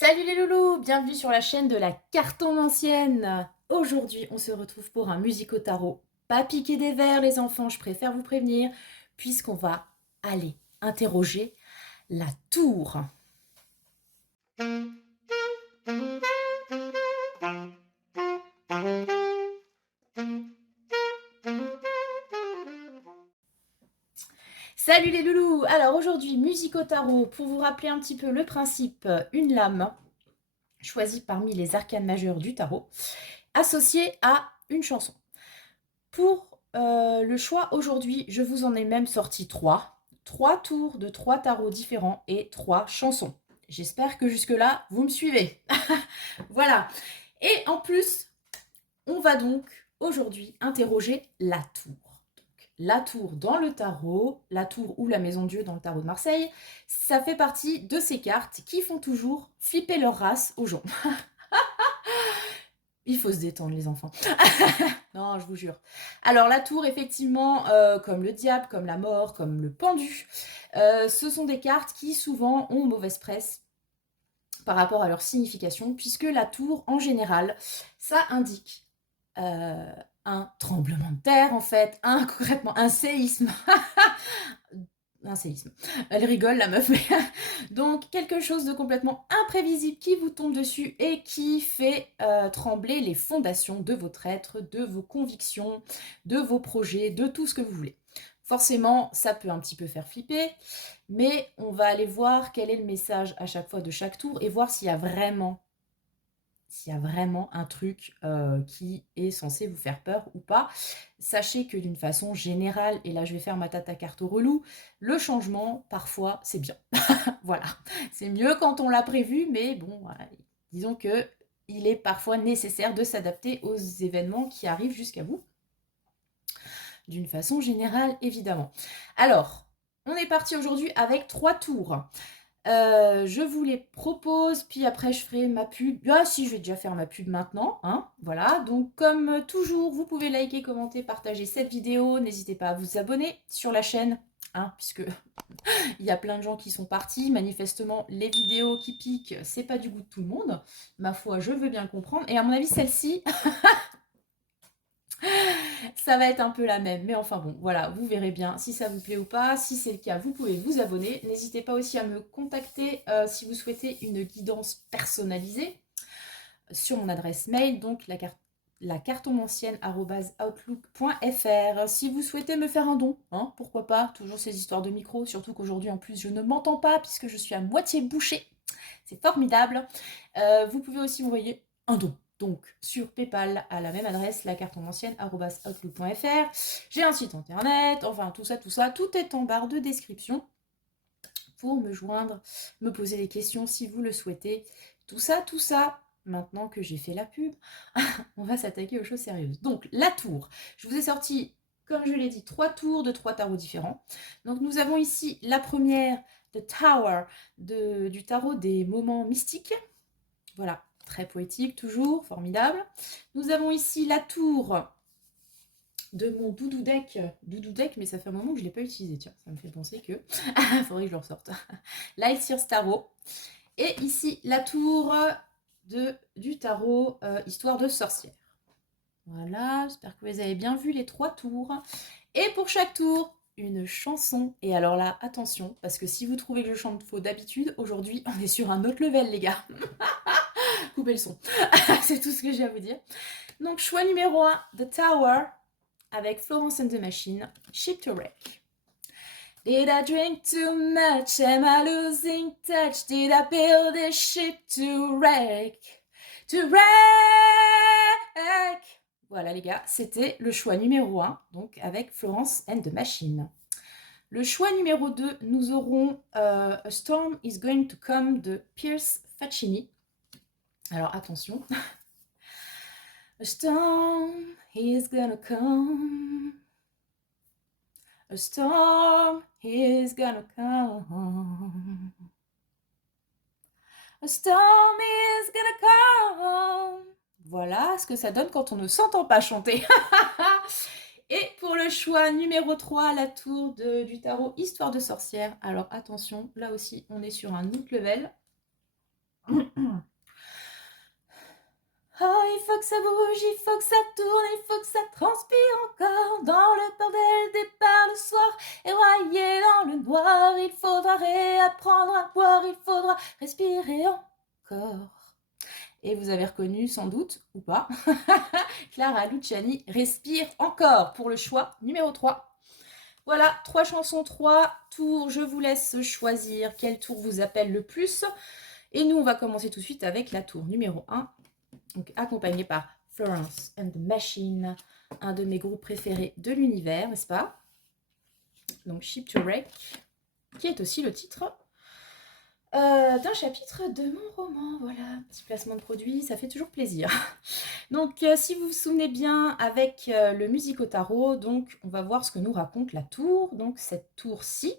Salut les loulous, bienvenue sur la chaîne de la cartomancienne. Aujourd'hui, on se retrouve pour un musico tarot. Pas piquer des verres les enfants, je préfère vous prévenir, puisqu'on va aller interroger la tour. Salut les loulous. Alors aujourd'hui, musico tarot, pour vous rappeler un petit peu le principe, une lame choisie parmi les arcanes majeures du tarot, associée à une chanson. Pour le choix aujourd'hui, je vous en ai même sorti trois. Trois tours de trois tarots différents et trois chansons. J'espère que jusque-là, vous me suivez. Voilà. Et en plus, on va donc aujourd'hui interroger la tour. Donc, la tour dans le tarot, la tour ou la maison Dieu dans le tarot de Marseille, ça fait partie de ces cartes qui font toujours flipper leur race aux gens. Il faut se détendre les enfants. Non, je vous jure. Alors la tour, effectivement, comme le diable, comme la mort, comme le pendu, ce sont des cartes qui souvent ont mauvaise presse par rapport à leur signification, puisque la tour, en général, ça indique un tremblement de terre, en fait, concrètement, un séisme. Un séisme. Elle rigole, la meuf. Mais donc, quelque chose de complètement imprévisible qui vous tombe dessus et qui fait trembler les fondations de votre être, de vos convictions, de vos projets, de tout ce que vous voulez. Forcément, ça peut un petit peu faire flipper, mais on va aller voir quel est le message à chaque fois de chaque tour et voir s'il y a vraiment un truc qui est censé vous faire peur ou pas. Sachez que d'une façon générale, et là je vais faire ma tata carte au relou, le changement, parfois, c'est bien. Voilà, c'est mieux quand on l'a prévu, mais bon, disons que il est parfois nécessaire de s'adapter aux événements qui arrivent jusqu'à vous. D'une façon générale, évidemment. Alors, on est parti aujourd'hui avec 3 tours. Je vous les propose, puis après je ferai ma pub. Ah si, je vais déjà faire ma pub maintenant, hein. Voilà, donc comme toujours, vous pouvez liker, commenter, partager cette vidéo. N'hésitez pas à vous abonner sur la chaîne, hein, puisque il y a plein de gens qui sont partis. Manifestement, les vidéos qui piquent, c'est pas du goût de tout le monde. Ma foi, je veux bien le comprendre. Et à mon avis, celle-ci, ça va être un peu la même. Mais enfin bon, voilà, vous verrez bien si ça vous plaît ou pas. Si c'est le cas, vous pouvez vous abonner. N'hésitez pas aussi à me contacter si vous souhaitez une guidance personnalisée sur mon adresse mail, donc la cartomancienne@outlook.fr. Si vous souhaitez me faire un don, hein, pourquoi pas, toujours ces histoires de micro, surtout qu'aujourd'hui en plus je ne m'entends pas puisque je suis à moitié bouchée. C'est formidable. Vous pouvez aussi m'envoyer un don. Donc sur PayPal à la même adresse, lacartomancienne@outlook.fr. J'ai un site internet, enfin tout ça, tout est en barre de description pour me joindre, me poser des questions si vous le souhaitez. Tout ça, tout ça. Maintenant que j'ai fait la pub, on va s'attaquer aux choses sérieuses. Donc la tour. Je vous ai sorti, comme je l'ai dit, 3 tours de 3 tarots différents. Donc nous avons ici la première, The Tower, du tarot des moments mystiques. Voilà, très poétique toujours, formidable. Nous avons ici la tour de mon doudou deck, mais ça fait un moment que je ne l'ai pas utilisé, tiens, ça me fait penser que faudrait que je le ressorte. Light Sears Tarot. Et ici, la tour du tarot Histoire de sorcière. Voilà, j'espère que vous avez bien vu les 3 tours. Et pour chaque tour, une chanson. Et alors là, attention, parce que si vous trouvez que je chante faux d'habitude, aujourd'hui, on est sur un autre level, les gars. Coupez le son. C'est tout ce que j'ai à vous dire. Donc, choix numéro 1, The Tower, avec Florence and the Machine, Ship to Wreck. Did I drink too much? Am I losing touch? Did I build a ship to wreck? To wreck! Voilà les gars, c'était le choix numéro 1, donc avec Florence and the Machine. Le choix numéro 2, nous aurons A Storm is Going to Come de Pierce Faccini. Alors attention. A storm is gonna come. A storm is gonna come. A storm is gonna come. Voilà ce que ça donne quand on ne s'entend pas chanter. Et pour le choix numéro 3, la tour du tarot Histoire de sorcière. Alors attention, là aussi on est sur un autre level. Oh, il faut que ça bouge, il faut que ça tourne, il faut que ça transpire encore. Dans le bordel départ le soir, éroillé dans le noir, il faudra réapprendre à boire, il faudra respirer encore. Et vous avez reconnu sans doute, ou pas, Clara Luciani, Respire encore, pour le choix numéro 3. Voilà, 3 chansons, 3 tours, je vous laisse choisir quel tour vous appelle le plus. Et nous, on va commencer tout de suite avec la tour numéro 1, donc accompagnée par Florence and the Machine, un de mes groupes préférés de l'univers, n'est-ce pas? Donc Ship to Wreck, qui est aussi le titre d'un chapitre de mon roman. Voilà, petit placement de produit, ça fait toujours plaisir. Donc si vous vous souvenez bien, avec le musique au tarot, donc on va voir ce que nous raconte la tour. Donc cette tour-ci,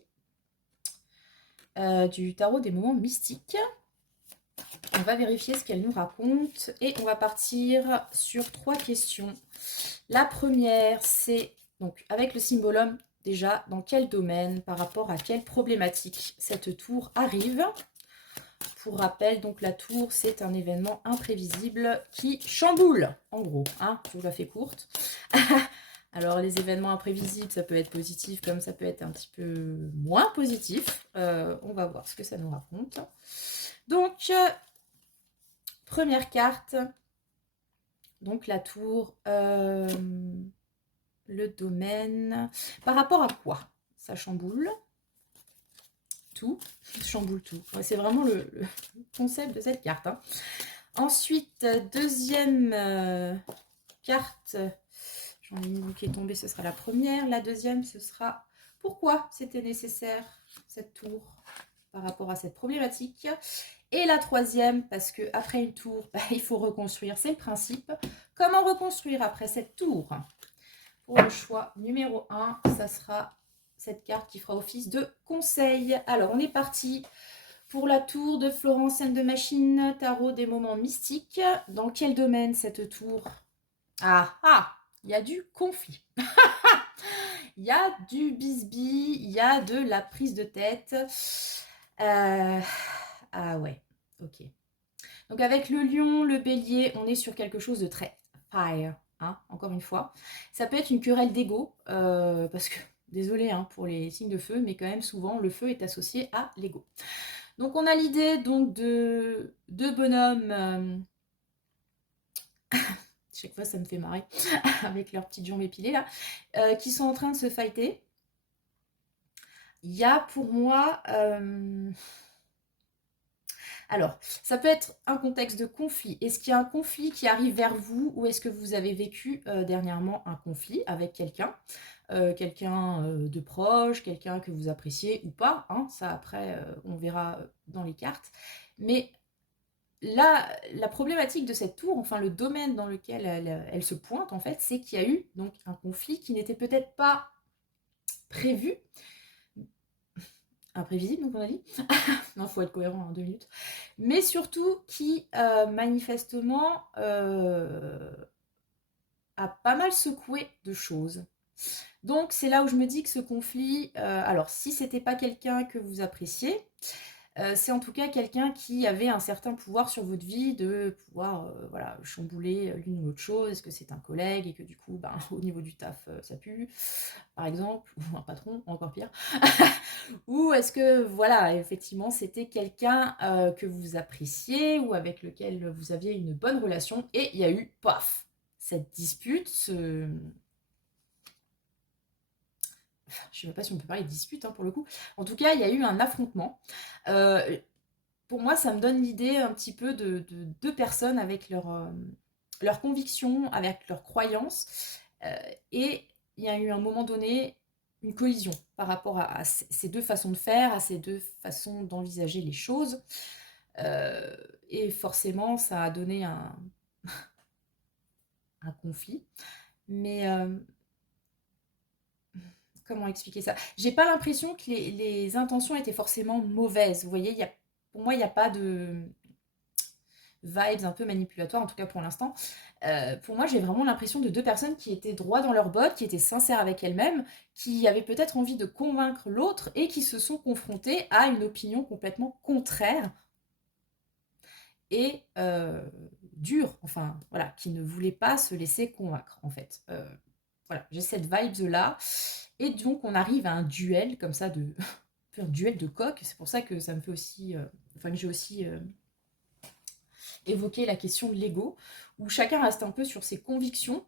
du tarot des moments mystiques. On va vérifier ce qu'elle nous raconte et on va partir sur 3 questions. La première, c'est donc avec le symbolum, déjà dans quel domaine, par rapport à quelle problématique cette tour arrive. Pour rappel, donc la tour, c'est un événement imprévisible qui chamboule, en gros, hein, je vous la fais courte. Alors les événements imprévisibles, ça peut être positif comme ça peut être un petit peu moins positif. On va voir ce que ça nous raconte. Donc, première carte, donc la tour, le domaine. Par rapport à quoi ça chamboule? Tout, chamboule tout. Ouais, c'est vraiment le concept de cette carte. Hein. Ensuite, deuxième carte, j'en ai une qui est tombée, ce sera la première. La deuxième, ce sera pourquoi c'était nécessaire cette tour par rapport à cette problématique. Et la troisième, parce qu'après une tour, il faut reconstruire, c'est le principe. Comment reconstruire après cette tour? Pour le choix numéro 1, ça sera cette carte qui fera office de conseil. Alors, on est parti pour la tour de Florence and the Machine, tarot des moments mystiques. Dans quel domaine cette tour? Il y a du conflit. Il y a du bisbis, il y a de la prise de tête. Ah ouais, ok. Donc avec le lion, le bélier, on est sur quelque chose de très fire, hein, encore une fois. Ça peut être une querelle d'ego, parce que, désolé hein, pour les signes de feu, mais quand même souvent le feu est associé à l'ego. Donc on a l'idée donc de deux bonhommes, chaque fois ça me fait marrer, avec leurs petites jambes épilées là, qui sont en train de se fighter. Il y a pour moi... Alors, ça peut être un contexte de conflit. Est-ce qu'il y a un conflit qui arrive vers vous ou est-ce que vous avez vécu dernièrement un conflit avec quelqu'un quelqu'un de proche, quelqu'un que vous appréciez ou pas, hein, ça après on verra dans les cartes. Mais là, la problématique de cette tour, enfin le domaine dans lequel elle se pointe en fait, c'est qu'il y a eu donc un conflit qui n'était peut-être pas prévu, imprévisible donc on a dit, non faut être cohérent en 2 minutes, mais surtout qui manifestement a pas mal secoué de choses. Donc c'est là où je me dis que ce conflit, alors si c'était pas quelqu'un que vous appréciez, c'est en tout cas quelqu'un qui avait un certain pouvoir sur votre vie, de pouvoir voilà, chambouler l'une ou l'autre chose. Est-ce que c'est un collègue et que du coup, ben, au niveau du taf, ça pue, par exemple, ou un patron, encore pire. Ou est-ce que, voilà, effectivement, c'était quelqu'un que vous appréciez ou avec lequel vous aviez une bonne relation et il y a eu, paf, cette dispute, je ne sais même pas si on peut parler de dispute hein, pour le coup. En tout cas, il y a eu un affrontement. Pour moi, ça me donne l'idée un petit peu de deux personnes avec leurs convictions, avec leurs croyances. Et il y a eu un moment donné une collision par rapport à ces deux façons de faire, à ces deux façons d'envisager les choses. Et forcément, ça a donné un conflit. Mais comment expliquer ça? J'ai pas l'impression que les intentions étaient forcément mauvaises. Vous voyez, pour moi, il n'y a pas de vibes un peu manipulatoires, en tout cas pour l'instant. Pour moi, j'ai vraiment l'impression de deux personnes qui étaient droits dans leurs bottes, qui étaient sincères avec elles-mêmes, qui avaient peut-être envie de convaincre l'autre et qui se sont confrontées à une opinion complètement contraire. et dur, enfin voilà, qui ne voulait pas se laisser convaincre en fait. Voilà, j'ai cette vibe-là. Et donc on arrive à un duel comme ça de un duel de coq. C'est pour ça que ça me fait aussi, enfin que j'ai aussi évoqué la question de l'ego, où chacun reste un peu sur ses convictions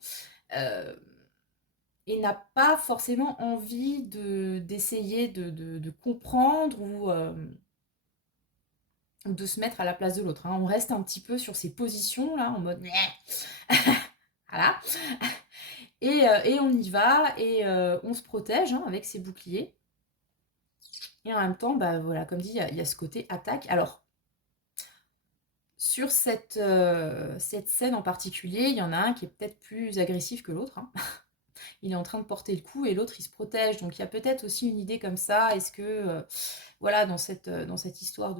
euh, et n'a pas forcément envie d'essayer de comprendre ou de se mettre à la place de l'autre. Hein. On reste un petit peu sur ses positions là, en mode voilà. Et on y va et on se protège hein, avec ses boucliers. Et en même temps, bah voilà, comme dit, il y a ce côté attaque. Alors, sur cette scène en particulier, il y en a un qui est peut-être plus agressif que l'autre. Hein. Il est en train de porter le coup et l'autre, il se protège. Donc, il y a peut-être aussi une idée comme ça. Est-ce que, voilà, dans cette histoire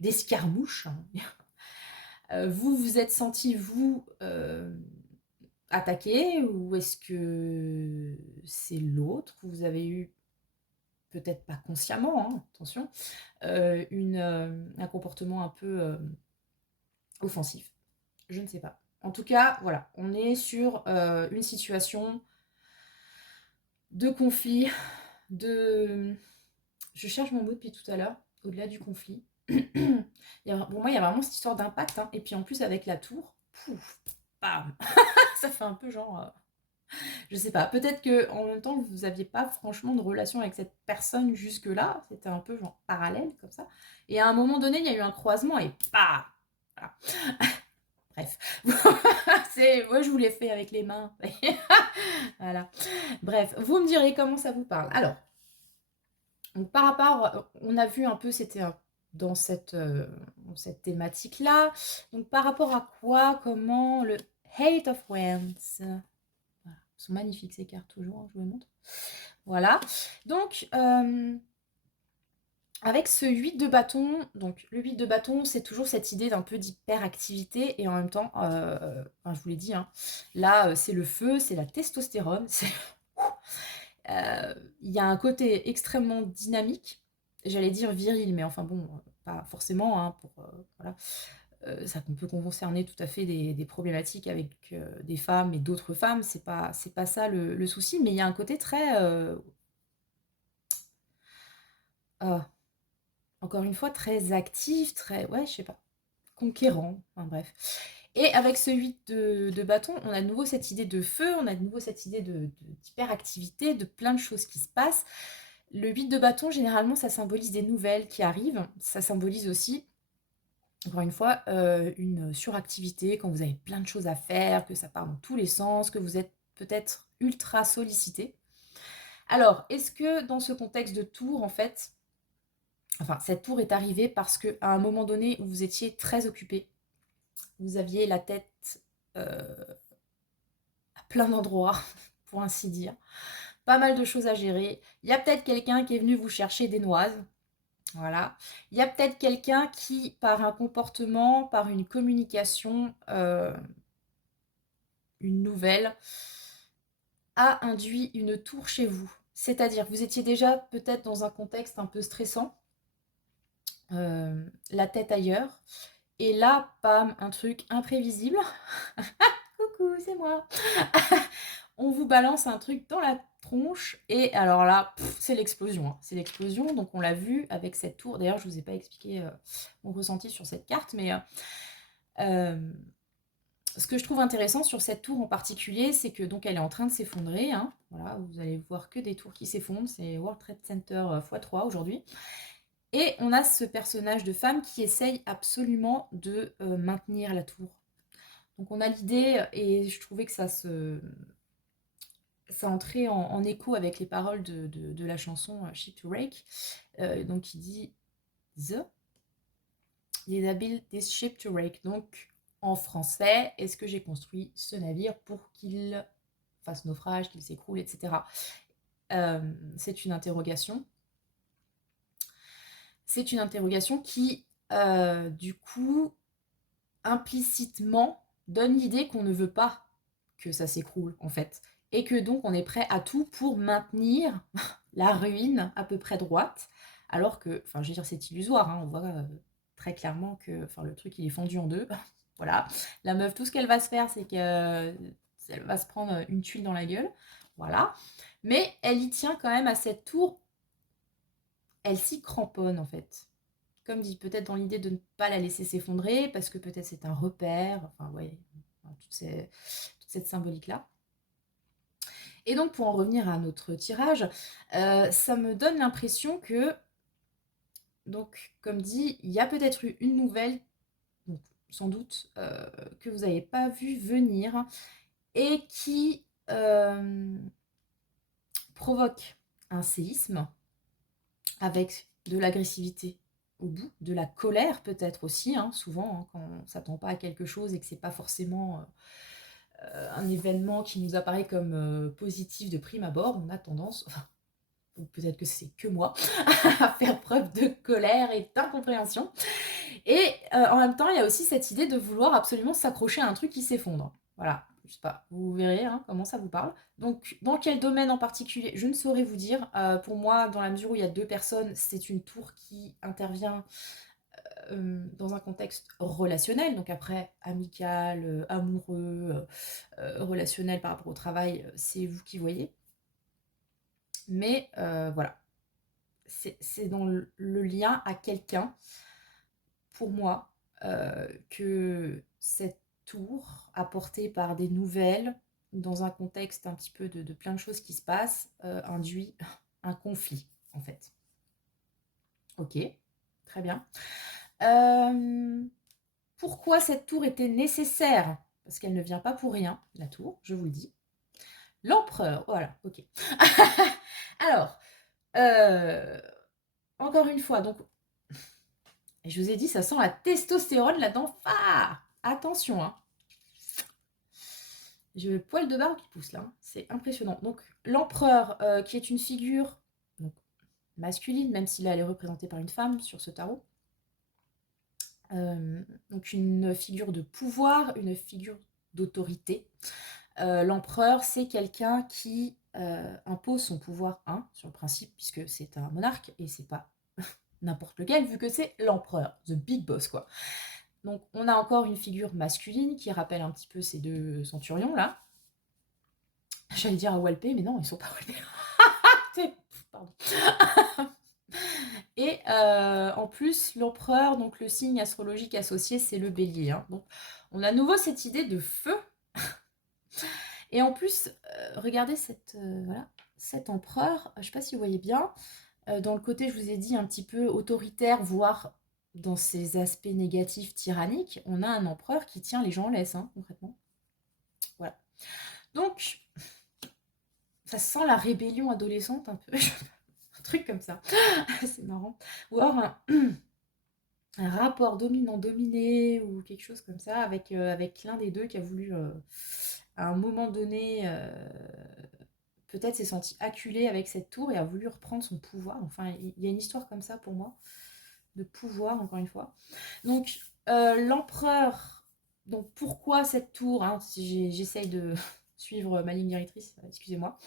d'escarmouche, hein, vous vous êtes senti, vous, attaqué ou est-ce que c'est l'autre? Vous avez eu, peut-être pas consciemment, hein, attention, un comportement un peu offensif. Je ne sais pas. En tout cas, voilà, on est sur une situation de conflit, de... Je cherche mon mot depuis tout à l'heure, au-delà du conflit. Pour moi, il y a vraiment cette histoire d'impact. Hein. Et puis en plus, avec la tour, pouf, bam. Ça fait un peu genre... je sais pas, peut-être que en même temps, vous n'aviez pas franchement de relation avec cette personne jusque-là. C'était un peu genre parallèle, comme ça. Et à un moment donné, il y a eu un croisement et paf. Voilà. Bref, moi je vous l'ai fait avec les mains. Voilà. Bref, vous me direz comment ça vous parle. Alors, donc par rapport, on a vu un peu, c'était dans cette thématique-là. Donc par rapport à quoi, comment le Eight of Wands. Voilà. Elles sont magnifiques ces cartes toujours, hein, je vous les montre. Voilà. Donc, avec ce 8 de bâton, donc le 8 de bâton, c'est toujours cette idée d'un peu d'hyperactivité et en même temps, enfin, je vous l'ai dit, hein, là, c'est le feu, c'est la testostérone, il y a un côté extrêmement dynamique, j'allais dire viril, mais enfin bon, pas forcément, hein, voilà. Ça peut concerner tout à fait des problématiques avec des femmes et d'autres femmes, c'est pas ça le souci, mais il y a un côté très... ah, encore une fois, très actif, très... Ouais, je sais pas. Conquérant, enfin bref. Et avec ce 8 de bâton, on a de nouveau cette idée de feu, on a de nouveau cette idée d'hyperactivité, de plein de choses qui se passent. Le 8 de bâton, généralement, ça symbolise des nouvelles qui arrivent. Ça symbolise aussi, encore une fois, une suractivité, quand vous avez plein de choses à faire, que ça part dans tous les sens, que vous êtes peut-être ultra sollicité. Alors, est-ce que dans ce contexte de tour, en fait, enfin, cette tour est arrivée parce qu'à un moment donné où vous étiez très occupé, vous aviez la tête à plein d'endroits, pour ainsi dire. Pas mal de choses à gérer. Il y a peut-être quelqu'un qui est venu vous chercher des noises. Voilà. Il y a peut-être quelqu'un qui, par un comportement, par une communication, une nouvelle, a induit une tour chez vous. C'est-à-dire, vous étiez déjà peut-être dans un contexte un peu stressant, la tête ailleurs. Et là, bam, un truc imprévisible. Coucou, c'est moi. On vous balance un truc dans la tronche et alors là, c'est l'explosion. Hein. C'est l'explosion, donc on l'a vu avec cette tour. D'ailleurs, je ne vous ai pas expliqué mon ressenti sur cette carte, mais ce que je trouve intéressant sur cette tour en particulier, c'est que donc elle est en train de s'effondrer. Hein. Voilà, vous allez voir que des tours qui s'effondrent. C'est World Trade Center x3 aujourd'hui. Et on a ce personnage de femme qui essaye absolument de maintenir la tour. Donc on a l'idée, et je trouvais que ça entrait en écho avec les paroles de la chanson Ship to Rake, donc qui dit The Did I build this ship to rake? Donc en français, est-ce que j'ai construit ce navire pour qu'il fasse naufrage, qu'il s'écroule, etc. C'est une interrogation. C'est une interrogation qui, du coup, implicitement donne l'idée qu'on ne veut pas que ça s'écroule, en fait. Et que donc on est prêt à tout pour maintenir la ruine à peu près droite. Alors que, enfin, je veux dire, c'est illusoire, hein, on voit très clairement que, enfin, le truc, il est fendu en deux. Voilà. La meuf, tout ce qu'elle va se faire, c'est qu'elle va se prendre une tuile dans la gueule. Voilà. Mais elle y tient quand même à cette tour. Elle s'y cramponne, en fait. Comme dit, peut-être dans l'idée de ne pas la laisser s'effondrer, parce que peut-être c'est un repère. Enfin, ouais, toute cette symbolique-là. Et donc, pour en revenir à notre tirage, ça me donne l'impression que, donc, comme dit, il y a peut-être eu une nouvelle, donc, sans doute, que vous n'avez pas vu venir et qui provoque un séisme avec de l'agressivité au bout, de la colère peut-être aussi, hein, souvent, hein, quand on ne s'attend pas à quelque chose et que c'est pas forcément un événement qui nous apparaît comme positif de prime abord, on a tendance, enfin, ou peut-être que c'est que moi, à faire preuve de colère et d'incompréhension. Et en même temps, il y a aussi cette idée de vouloir absolument s'accrocher à un truc qui s'effondre. Voilà, je sais pas, vous verrez hein, comment ça vous parle. Donc, dans quel domaine en particulier, je ne saurais vous dire. Pour moi, dans la mesure où il y a deux personnes, c'est une tour qui intervient dans un contexte relationnel, donc après amical, amoureux, relationnel par rapport au travail, c'est vous qui voyez. Mais voilà, c'est dans le lien à quelqu'un, pour moi, que cette tour, apportée par des nouvelles, dans un contexte un petit peu de plein de choses qui se passent, induit un conflit, en fait. Ok, très bien. Pourquoi cette tour était nécessaire? Parce qu'elle ne vient pas pour rien, la tour, je vous le dis. L'empereur, voilà, ok. Alors, encore une fois, donc, je vous ai dit, ça sent la testostérone là-dedans. Ah, attention, hein. J'ai le poil de barbe qui pousse là, hein. C'est impressionnant. Donc, l'empereur, qui est une figure donc, masculine, même si là elle est représentée par une femme sur ce tarot. Donc, une figure de pouvoir, une figure d'autorité. L'empereur, c'est quelqu'un qui impose son pouvoir, hein, sur le principe, puisque c'est un monarque et c'est pas n'importe lequel, vu que c'est l'empereur, the big boss, quoi. Donc, on a encore une figure masculine qui rappelle un petit peu ces deux centurions là. J'allais dire à Walpé, mais non, ils sont pas Walpé. Pardon. Et en plus, l'empereur, donc le signe astrologique associé, c'est le bélier. Hein. Donc, on a à nouveau cette idée de feu. Et en plus, regardez voilà, cet empereur, je ne sais pas si vous voyez bien, dans le côté, je vous ai dit, un petit peu autoritaire, voire dans ses aspects négatifs, tyranniques, on a un empereur qui tient les gens en laisse, hein, concrètement. Voilà. Donc, ça sent la rébellion adolescente un peu, un truc comme ça. C'est marrant. Ou alors un rapport dominant-dominé ou quelque chose comme ça avec l'un des deux qui a voulu, à un moment donné, peut-être s'est senti acculé avec cette tour et a voulu reprendre son pouvoir. Enfin, il y a une histoire comme ça pour moi, de pouvoir, encore une fois. Donc, l'empereur, donc pourquoi cette tour hein, si j'essaye de suivre ma ligne directrice, excusez-moi.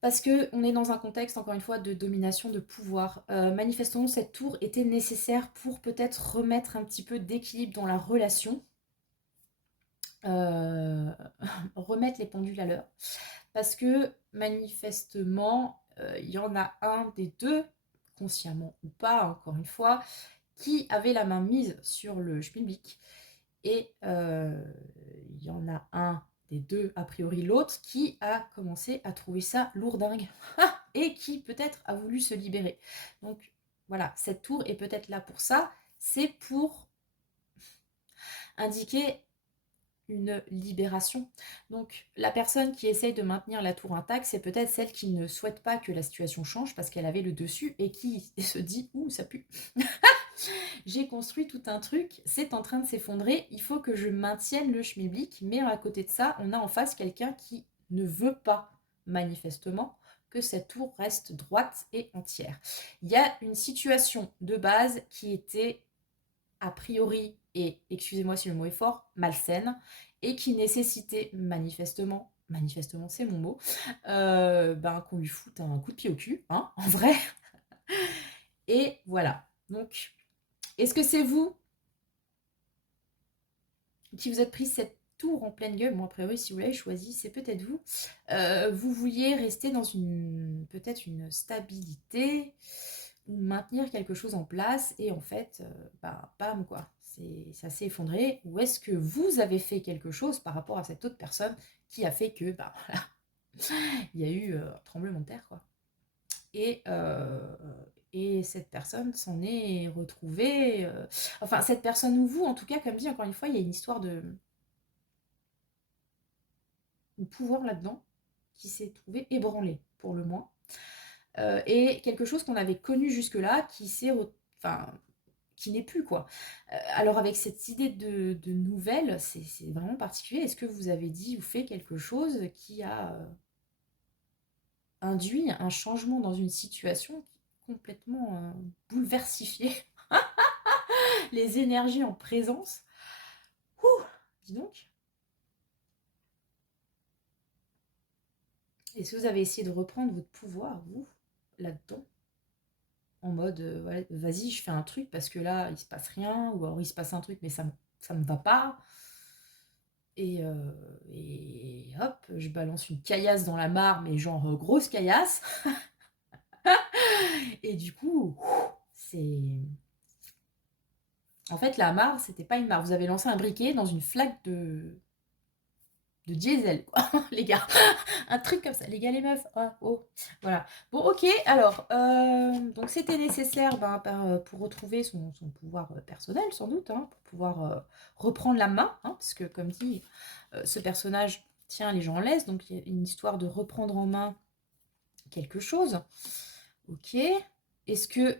Parce qu'on est dans un contexte, encore une fois, de domination, de pouvoir. Manifestement, cette tour était nécessaire pour peut-être remettre un petit peu d'équilibre dans la relation. Remettre les pendules à l'heure. Parce que, manifestement, il y en a un des deux, consciemment ou pas, encore une fois, qui avait la main mise sur le schmilblick. Et il y en a un des deux, a priori l'autre, qui a commencé à trouver ça lourdingue et qui peut-être a voulu se libérer. Donc voilà, cette tour est peut-être là pour ça, c'est pour indiquer une libération. Donc la personne qui essaye de maintenir la tour intacte, c'est peut-être celle qui ne souhaite pas que la situation change parce qu'elle avait le dessus et qui se dit « Ouh, ça pue !» J'ai construit tout un truc, c'est en train de s'effondrer, il faut que je maintienne le schmilblick, mais à côté de ça, on a en face quelqu'un qui ne veut pas, manifestement, que cette tour reste droite et entière. Il y a une situation de base qui était, a priori, et excusez-moi si le mot est fort, malsaine, et qui nécessitait manifestement c'est mon mot, qu'on lui foute un coup de pied au cul, hein, en vrai. Et voilà, donc Est-ce que c'est vous qui vous êtes pris cette tour en pleine gueule? Bon, a priori, si vous l'avez choisi, c'est peut-être vous. Vous vouliez rester dans peut-être une stabilité ou maintenir quelque chose en place et en fait, bah, bam quoi, ça s'est effondré. Ou est-ce que vous avez fait quelque chose par rapport à cette autre personne qui a fait que, bah, voilà, il y a eu un tremblement de terre, quoi. Et, euh, et cette personne s'en est retrouvée. Enfin, cette personne ou vous, en tout cas, comme dit, encore une fois, il y a une histoire de pouvoir là-dedans qui s'est trouvé ébranlé, pour le moins. Et quelque chose qu'on avait connu jusque-là qui enfin, qui n'est plus, quoi. Alors, avec cette idée de nouvelle, c'est vraiment particulier. Est-ce que vous avez dit ou fait quelque chose qui a induit un changement dans une situation qui complètement bouleversifié les énergies en présence? Ouh, dis donc. Est-ce que vous avez essayé de reprendre votre pouvoir, vous, là-dedans? En mode, ouais, vas-y, je fais un truc parce que là, il se passe rien, ou alors il se passe un truc, mais ça me va pas. Et, euh, et hop, je balance une caillasse dans la mare, mais genre grosse caillasse. Et du coup, c'est... En fait, la mare, c'était pas une mare. Vous avez lancé un briquet dans une flaque de diesel, quoi, les gars. Un truc comme ça. Les gars, les meufs. Ah, oh, voilà. Bon, ok. Alors, donc c'était nécessaire pour retrouver son pouvoir personnel, sans doute, hein, pour pouvoir reprendre la main, hein, parce que, comme dit, ce personnage tient les gens en laisse, donc il y a une histoire de reprendre en main quelque chose. Ok. Est-ce que,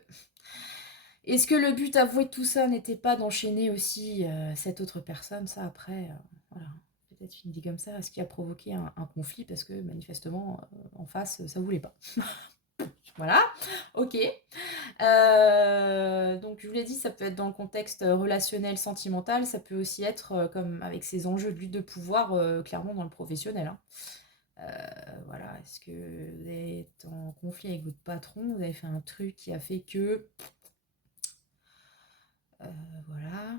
est-ce que le but avoué de tout ça n'était pas d'enchaîner aussi cette autre personne, ça après, voilà. Peut-être une idée comme ça, ce qui a provoqué un conflit parce que manifestement en face ça voulait pas. Voilà, ok. Donc je vous l'ai dit, ça peut être dans le contexte relationnel, sentimental, ça peut aussi être comme avec ces enjeux de lutte de pouvoir, clairement dans le professionnel, hein. Voilà, est-ce que vous êtes en conflit avec votre patron, vous avez fait un truc qui a fait que... voilà.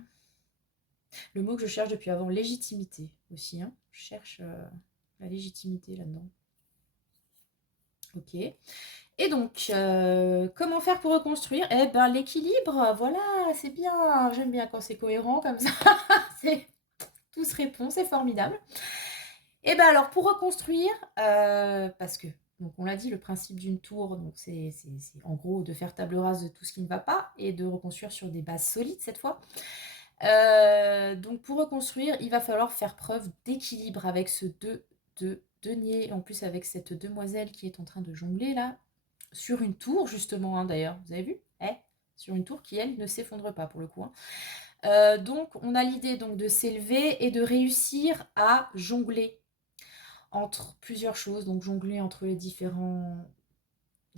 Le mot que je cherche depuis avant, légitimité aussi, hein. Je cherche la légitimité là-dedans. Ok. Et donc, comment faire pour reconstruire? Eh ben, l'équilibre, voilà, c'est bien. J'aime bien quand c'est cohérent comme ça. Tout se répond, c'est formidable. Et ben alors, pour reconstruire, parce que, donc on l'a dit, le principe d'une tour, donc c'est en gros de faire table rase de tout ce qui ne va pas et de reconstruire sur des bases solides cette fois. Donc pour reconstruire, il va falloir faire preuve d'équilibre avec ce denier, en plus avec cette demoiselle qui est en train de jongler là, sur une tour justement, hein, d'ailleurs, vous avez vu, sur une tour qui, elle, ne s'effondre pas pour le coup, hein. Donc on a l'idée donc de s'élever et de réussir à jongler entre plusieurs choses, donc jongler entre les différents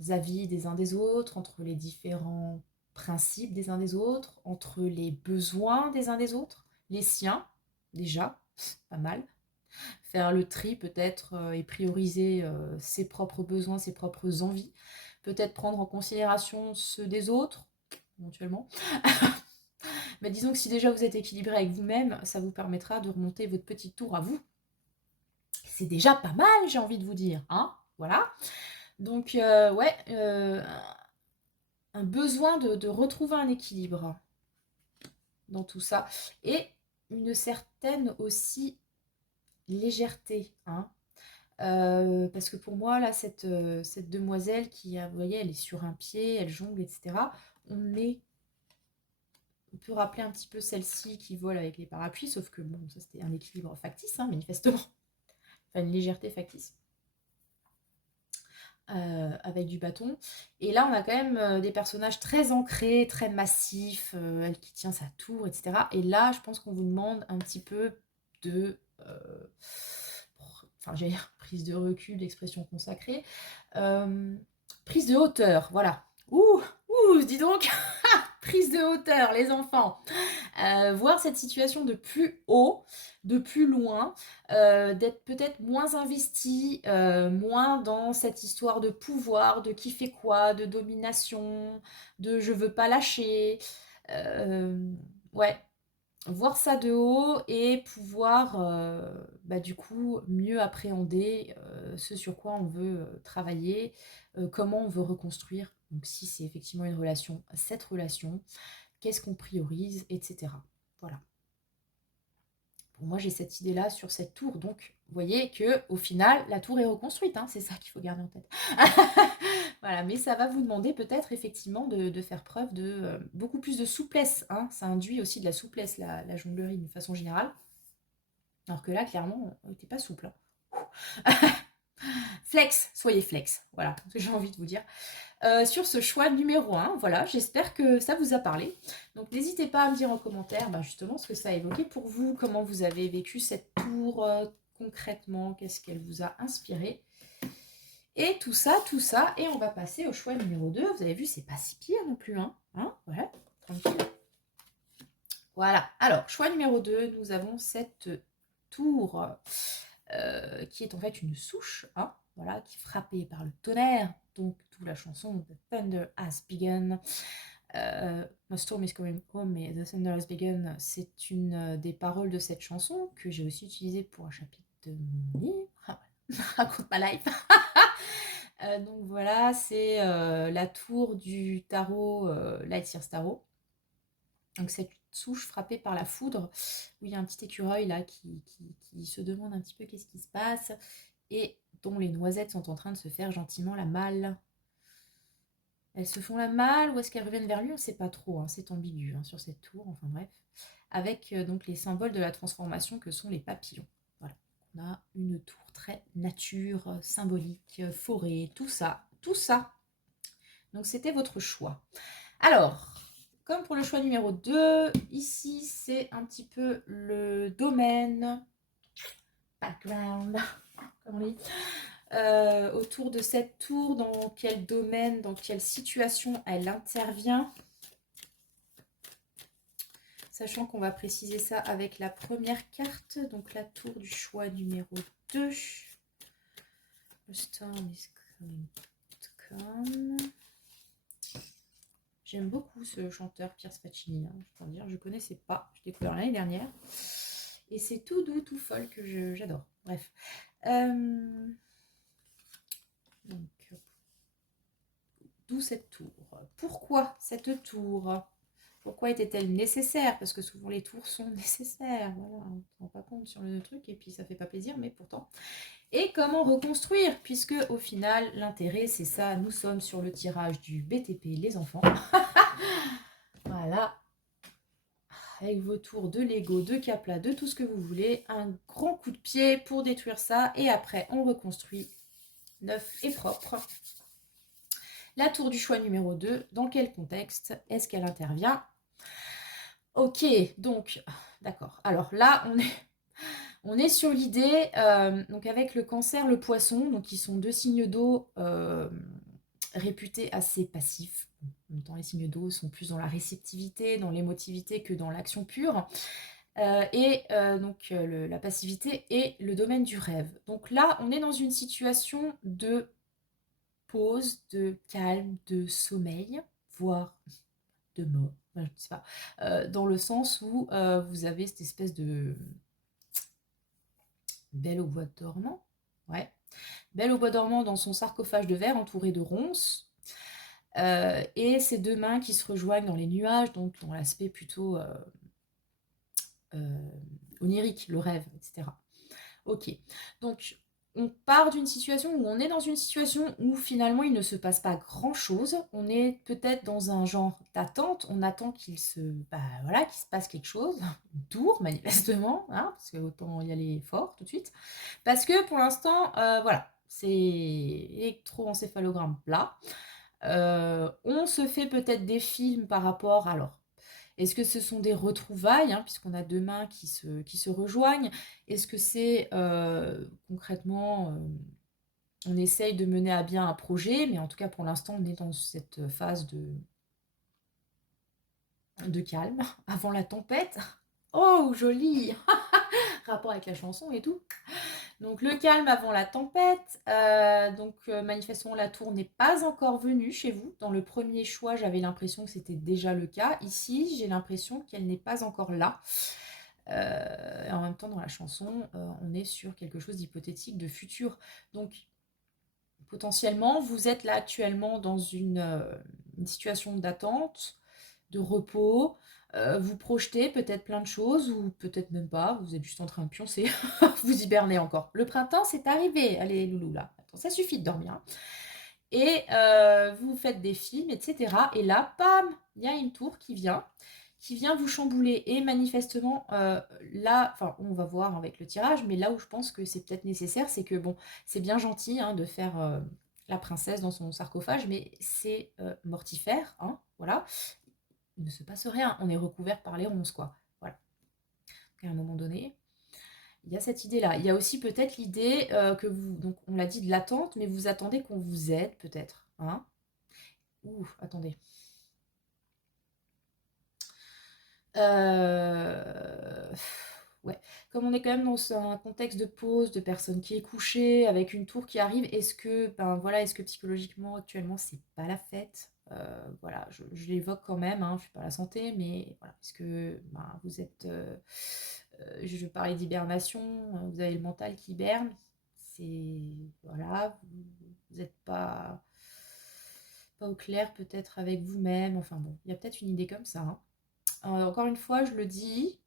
avis des uns des autres, entre les différents principes des uns des autres, entre les besoins des uns des autres, les siens, déjà, pas mal. Faire le tri peut-être et prioriser ses propres besoins, ses propres envies. Peut-être prendre en considération ceux des autres, éventuellement. Mais disons que si déjà vous êtes équilibré avec vous-même, ça vous permettra de remonter votre petite tour à vous. C'est déjà pas mal, j'ai envie de vous dire, hein, voilà. Donc, ouais, un besoin de retrouver un équilibre dans tout ça. Et une certaine aussi légèreté, hein. Parce que pour moi, là, cette demoiselle qui, vous voyez, elle est sur un pied, elle jongle, etc. On peut rappeler un petit peu celle-ci qui vole avec les parapluies, sauf que bon, ça c'était un équilibre factice, hein, manifestement. Enfin, une légèreté factice. Avec du bâton. Et là, on a quand même des personnages très ancrés, très massifs, elle qui tient sa tour, etc. Et là, je pense qu'on vous demande un petit peu de... enfin, j'ai prise de recul, d'expression consacrée. Prise de hauteur, voilà. Dis donc prise de hauteur, les enfants. Voir cette situation de plus haut, de plus loin, d'être peut-être moins investi, moins dans cette histoire de pouvoir, de qui fait quoi, de domination, de je veux pas lâcher. Ouais, voir ça de haut et pouvoir du coup mieux appréhender ce sur quoi on veut travailler, comment on veut reconstruire. Donc si c'est effectivement une relation, cette relation, qu'est-ce qu'on priorise, etc. Voilà. Pour moi, j'ai cette idée-là sur cette tour. Donc, vous voyez que au final, la tour est reconstruite. Hein, c'est ça qu'il faut garder en tête. Voilà, mais ça va vous demander peut-être effectivement de faire preuve de beaucoup plus de souplesse. Hein. Ça induit aussi de la souplesse, la jonglerie, d'une façon générale. Alors que là, clairement, on n'était pas souple. Hein. Flex, soyez flex. Voilà, ce que j'ai envie de vous dire. Sur ce choix numéro 1, voilà, j'espère que ça vous a parlé. Donc n'hésitez pas à me dire en commentaire justement ce que ça a évoqué pour vous, comment vous avez vécu cette tour concrètement, qu'est-ce qu'elle vous a inspiré. Et tout ça, et on va passer au choix numéro 2. Vous avez vu, c'est pas si pire non plus, hein, ouais, tranquille. Voilà, alors, choix numéro 2, nous avons cette tour qui est en fait une souche, hein, voilà, qui est frappée par le tonnerre, donc d'où la chanson The Thunder Has Begun. My storm is coming home, mais The Thunder Has Begun, c'est une des paroles de cette chanson que j'ai aussi utilisée pour un chapitre de mon livre, Raconte ma life. Donc voilà, c'est la tour du tarot, Light Years Tarot. Donc cette souche frappée par la foudre, où il y a un petit écureuil là qui se demande un petit peu qu'est-ce qui se passe, et dont les noisettes sont en train de se faire gentiment la malle. Elles se font la malle ou est-ce qu'elles reviennent vers lui? On ne sait pas trop, hein, c'est ambigu hein, sur cette tour, enfin bref. Avec donc les symboles de la transformation que sont les papillons. Voilà, on a une tour très nature, symbolique, forêt, tout ça, tout ça. Donc c'était votre choix. Alors, comme pour le choix numéro 2, ici c'est un petit peu le domaine, background, comme on dit, autour de cette tour, dans quel domaine, dans quelle situation elle intervient. Sachant qu'on va préciser ça avec la première carte, donc la tour du choix numéro 2. The storm is coming to come. J'aime beaucoup ce chanteur Pierce Faccini, hein, je peux dire, je ne connaissais pas, je l'ai découvert l'année dernière. Et c'est tout doux, tout folle que j'adore. Bref. Donc, d'où cette tour? Pourquoi cette tour? Pourquoi était-elle nécessaire? Parce que souvent les tours sont nécessaires. Voilà, on ne se rend pas compte sur le truc et puis ça fait pas plaisir, mais pourtant. Et comment reconstruire? Puisque au final, l'intérêt, c'est ça. Nous sommes sur le tirage du BTP, les enfants. Voilà. Avec vos tours de Lego, de Capla, de tout ce que vous voulez. Un grand coup de pied pour détruire ça. Et après, on reconstruit neuf et propre. La tour du choix numéro 2, dans quel contexte est-ce qu'elle intervient? Ok, donc, d'accord. Alors là, on est sur l'idée, donc avec le Cancer, le Poisson, donc qui sont deux signes d'eau réputés assez passifs. En même temps, les signes d'eau sont plus dans la réceptivité, dans l'émotivité que dans l'action pure. Donc la passivité est le domaine du rêve. Donc là, on est dans une situation de pause, de calme, de sommeil, voire de mort, je ne sais pas, dans le sens où vous avez cette espèce de belle au bois dormant, ouais, belle au bois dormant dans son sarcophage de verre entouré de ronces, et ses deux mains qui se rejoignent dans les nuages, donc dans l'aspect plutôt onirique, le rêve, etc. Ok, donc on part d'une situation où on est dans une situation où finalement il ne se passe pas grand chose. On est peut-être dans un genre d'attente. On attend qu'il se, voilà, qu'il se passe quelque chose, une tour manifestement, hein, parce que autant y aller fort tout de suite. Parce que pour l'instant, voilà, c'est électroencéphalogramme plat. On se fait peut-être des films par rapport, alors, est-ce que ce sont des retrouvailles, hein, puisqu'on a deux mains qui se rejoignent? Est-ce que c'est concrètement, on essaye de mener à bien un projet, mais en tout cas pour l'instant on est dans cette phase de calme, avant la tempête. Oh, joli! Rapport avec la chanson et tout. Donc le calme avant la tempête. Manifestement, la tour n'est pas encore venue chez vous. Dans le premier choix, j'avais l'impression que c'était déjà le cas. Ici, j'ai l'impression qu'elle n'est pas encore là. Et en même temps, dans la chanson, on est sur quelque chose d'hypothétique, de futur. Donc, potentiellement, vous êtes là actuellement dans une situation d'attente, de repos. Vous projetez peut-être plein de choses, ou peut-être même pas. Vous êtes juste en train de pioncer. Vous hibernez encore. Le printemps, c'est arrivé. Allez, loulou, là. Attends, ça suffit de dormir, hein. Et vous faites des films, etc. Et là, bam, il y a une tour qui vient vous chambouler. Et manifestement, là, enfin, on va voir avec le tirage, mais là où je pense que c'est peut-être nécessaire, c'est que, bon, c'est bien gentil, hein, de faire la princesse dans son sarcophage, mais c'est mortifère, hein, voilà. Il ne se passe rien, on est recouvert par les ronces, quoi. Voilà. Donc, à un moment donné, il y a cette idée-là. Il y a aussi peut-être l'idée que vous, donc on l'a dit, de l'attente, mais vous attendez qu'on vous aide, peut-être, hein. Ouh, attendez. Euh, Ouais, comme on est quand même dans un contexte de pause, de personne qui est couchée, avec une tour qui arrive, est-ce que psychologiquement actuellement c'est pas la fête? Voilà, je l'évoque quand même, hein, je suis pas à la santé, mais voilà, est-ce que vous êtes, je parlais d'hibernation, vous avez le mental qui hiberne, c'est voilà, vous n'êtes pas au clair peut-être avec vous-même, enfin bon, il y a peut-être une idée comme ça, hein. Encore une fois, je le dis,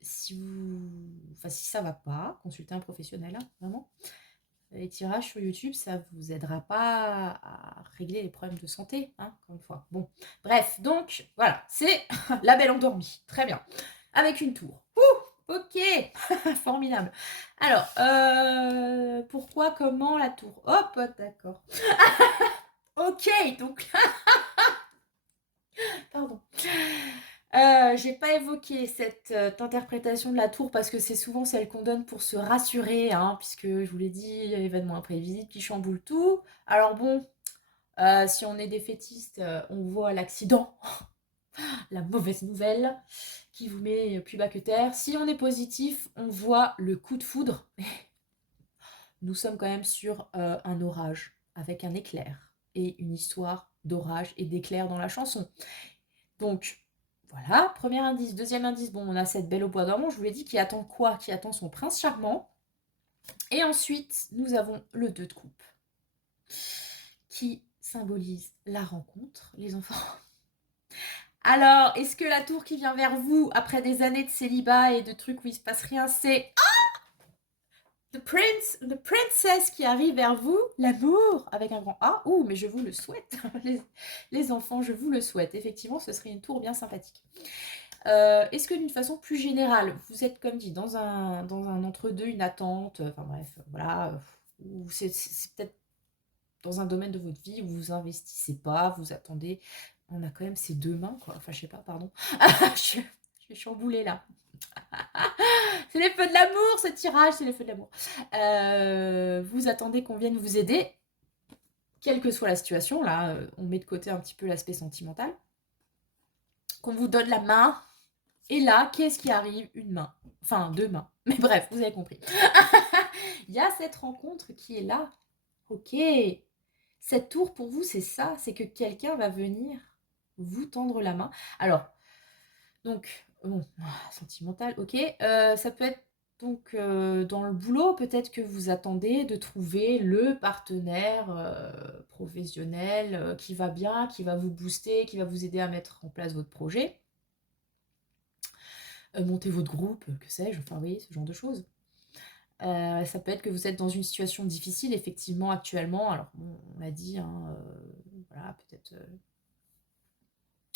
si ça va pas, consultez un professionnel, hein, vraiment. Les tirages sur YouTube, ça vous aidera pas à régler les problèmes de santé, hein, encore une fois. Bon, bref, donc voilà, c'est la belle endormie, très bien, avec une tour. Ouh, ok, formidable. Alors, pourquoi, comment la tour? Hop, d'accord. Ok, donc, pardon. J'ai pas évoqué cette interprétation de la tour parce que c'est souvent celle qu'on donne pour se rassurer, hein, puisque je vous l'ai dit, événement imprévisible qui chamboule tout. Alors bon, si on est défaitiste, on voit l'accident, la mauvaise nouvelle qui vous met plus bas que terre. Si on est positif, on voit le coup de foudre. Nous sommes quand même sur un orage avec un éclair et une histoire d'orage et d'éclair dans la chanson. Donc, voilà, premier indice. Deuxième indice, bon, on a cette belle au bois dormant, je vous l'ai dit, qui attend quoi? Qui attend son prince charmant. Et ensuite, nous avons le 2 de coupe, qui symbolise la rencontre, les enfants. Alors, est-ce que la tour qui vient vers vous, après des années de célibat et de trucs où il se passe rien, c'est the princess qui arrive vers vous, l'amour, avec un grand A? Ouh, mais je vous le souhaite, les enfants, je vous le souhaite. Effectivement, ce serait une tour bien sympathique. Est-ce que d'une façon plus générale, vous êtes comme dit dans un entre-deux, une attente, enfin bref, voilà, ou c'est peut-être dans un domaine de votre vie où vous investissez pas, vous attendez, on a quand même ces deux mains, quoi, enfin je sais pas, pardon, je suis chamboulée là. C'est les feux de l'amour, ce tirage, c'est les feux de l'amour. Vous attendez qu'on vienne vous aider, quelle que soit la situation, là, on met de côté un petit peu l'aspect sentimental, qu'on vous donne la main. Et là, qu'est-ce qui arrive? Une main. Enfin, deux mains. Mais bref, vous avez compris. Il y a cette rencontre qui est là. Ok. Cette tour, pour vous, c'est ça. C'est que quelqu'un va venir vous tendre la main. Alors, donc, bon, sentimental, ok. Ça peut être donc dans le boulot, peut-être que vous attendez de trouver le partenaire professionnel qui va bien, qui va vous booster, qui va vous aider à mettre en place votre projet. Monter votre groupe, que sais-je, enfin oui, ce genre de choses. Ça peut être que vous êtes dans une situation difficile, effectivement, actuellement. Alors, bon, on l'a dit, hein, voilà, peut-être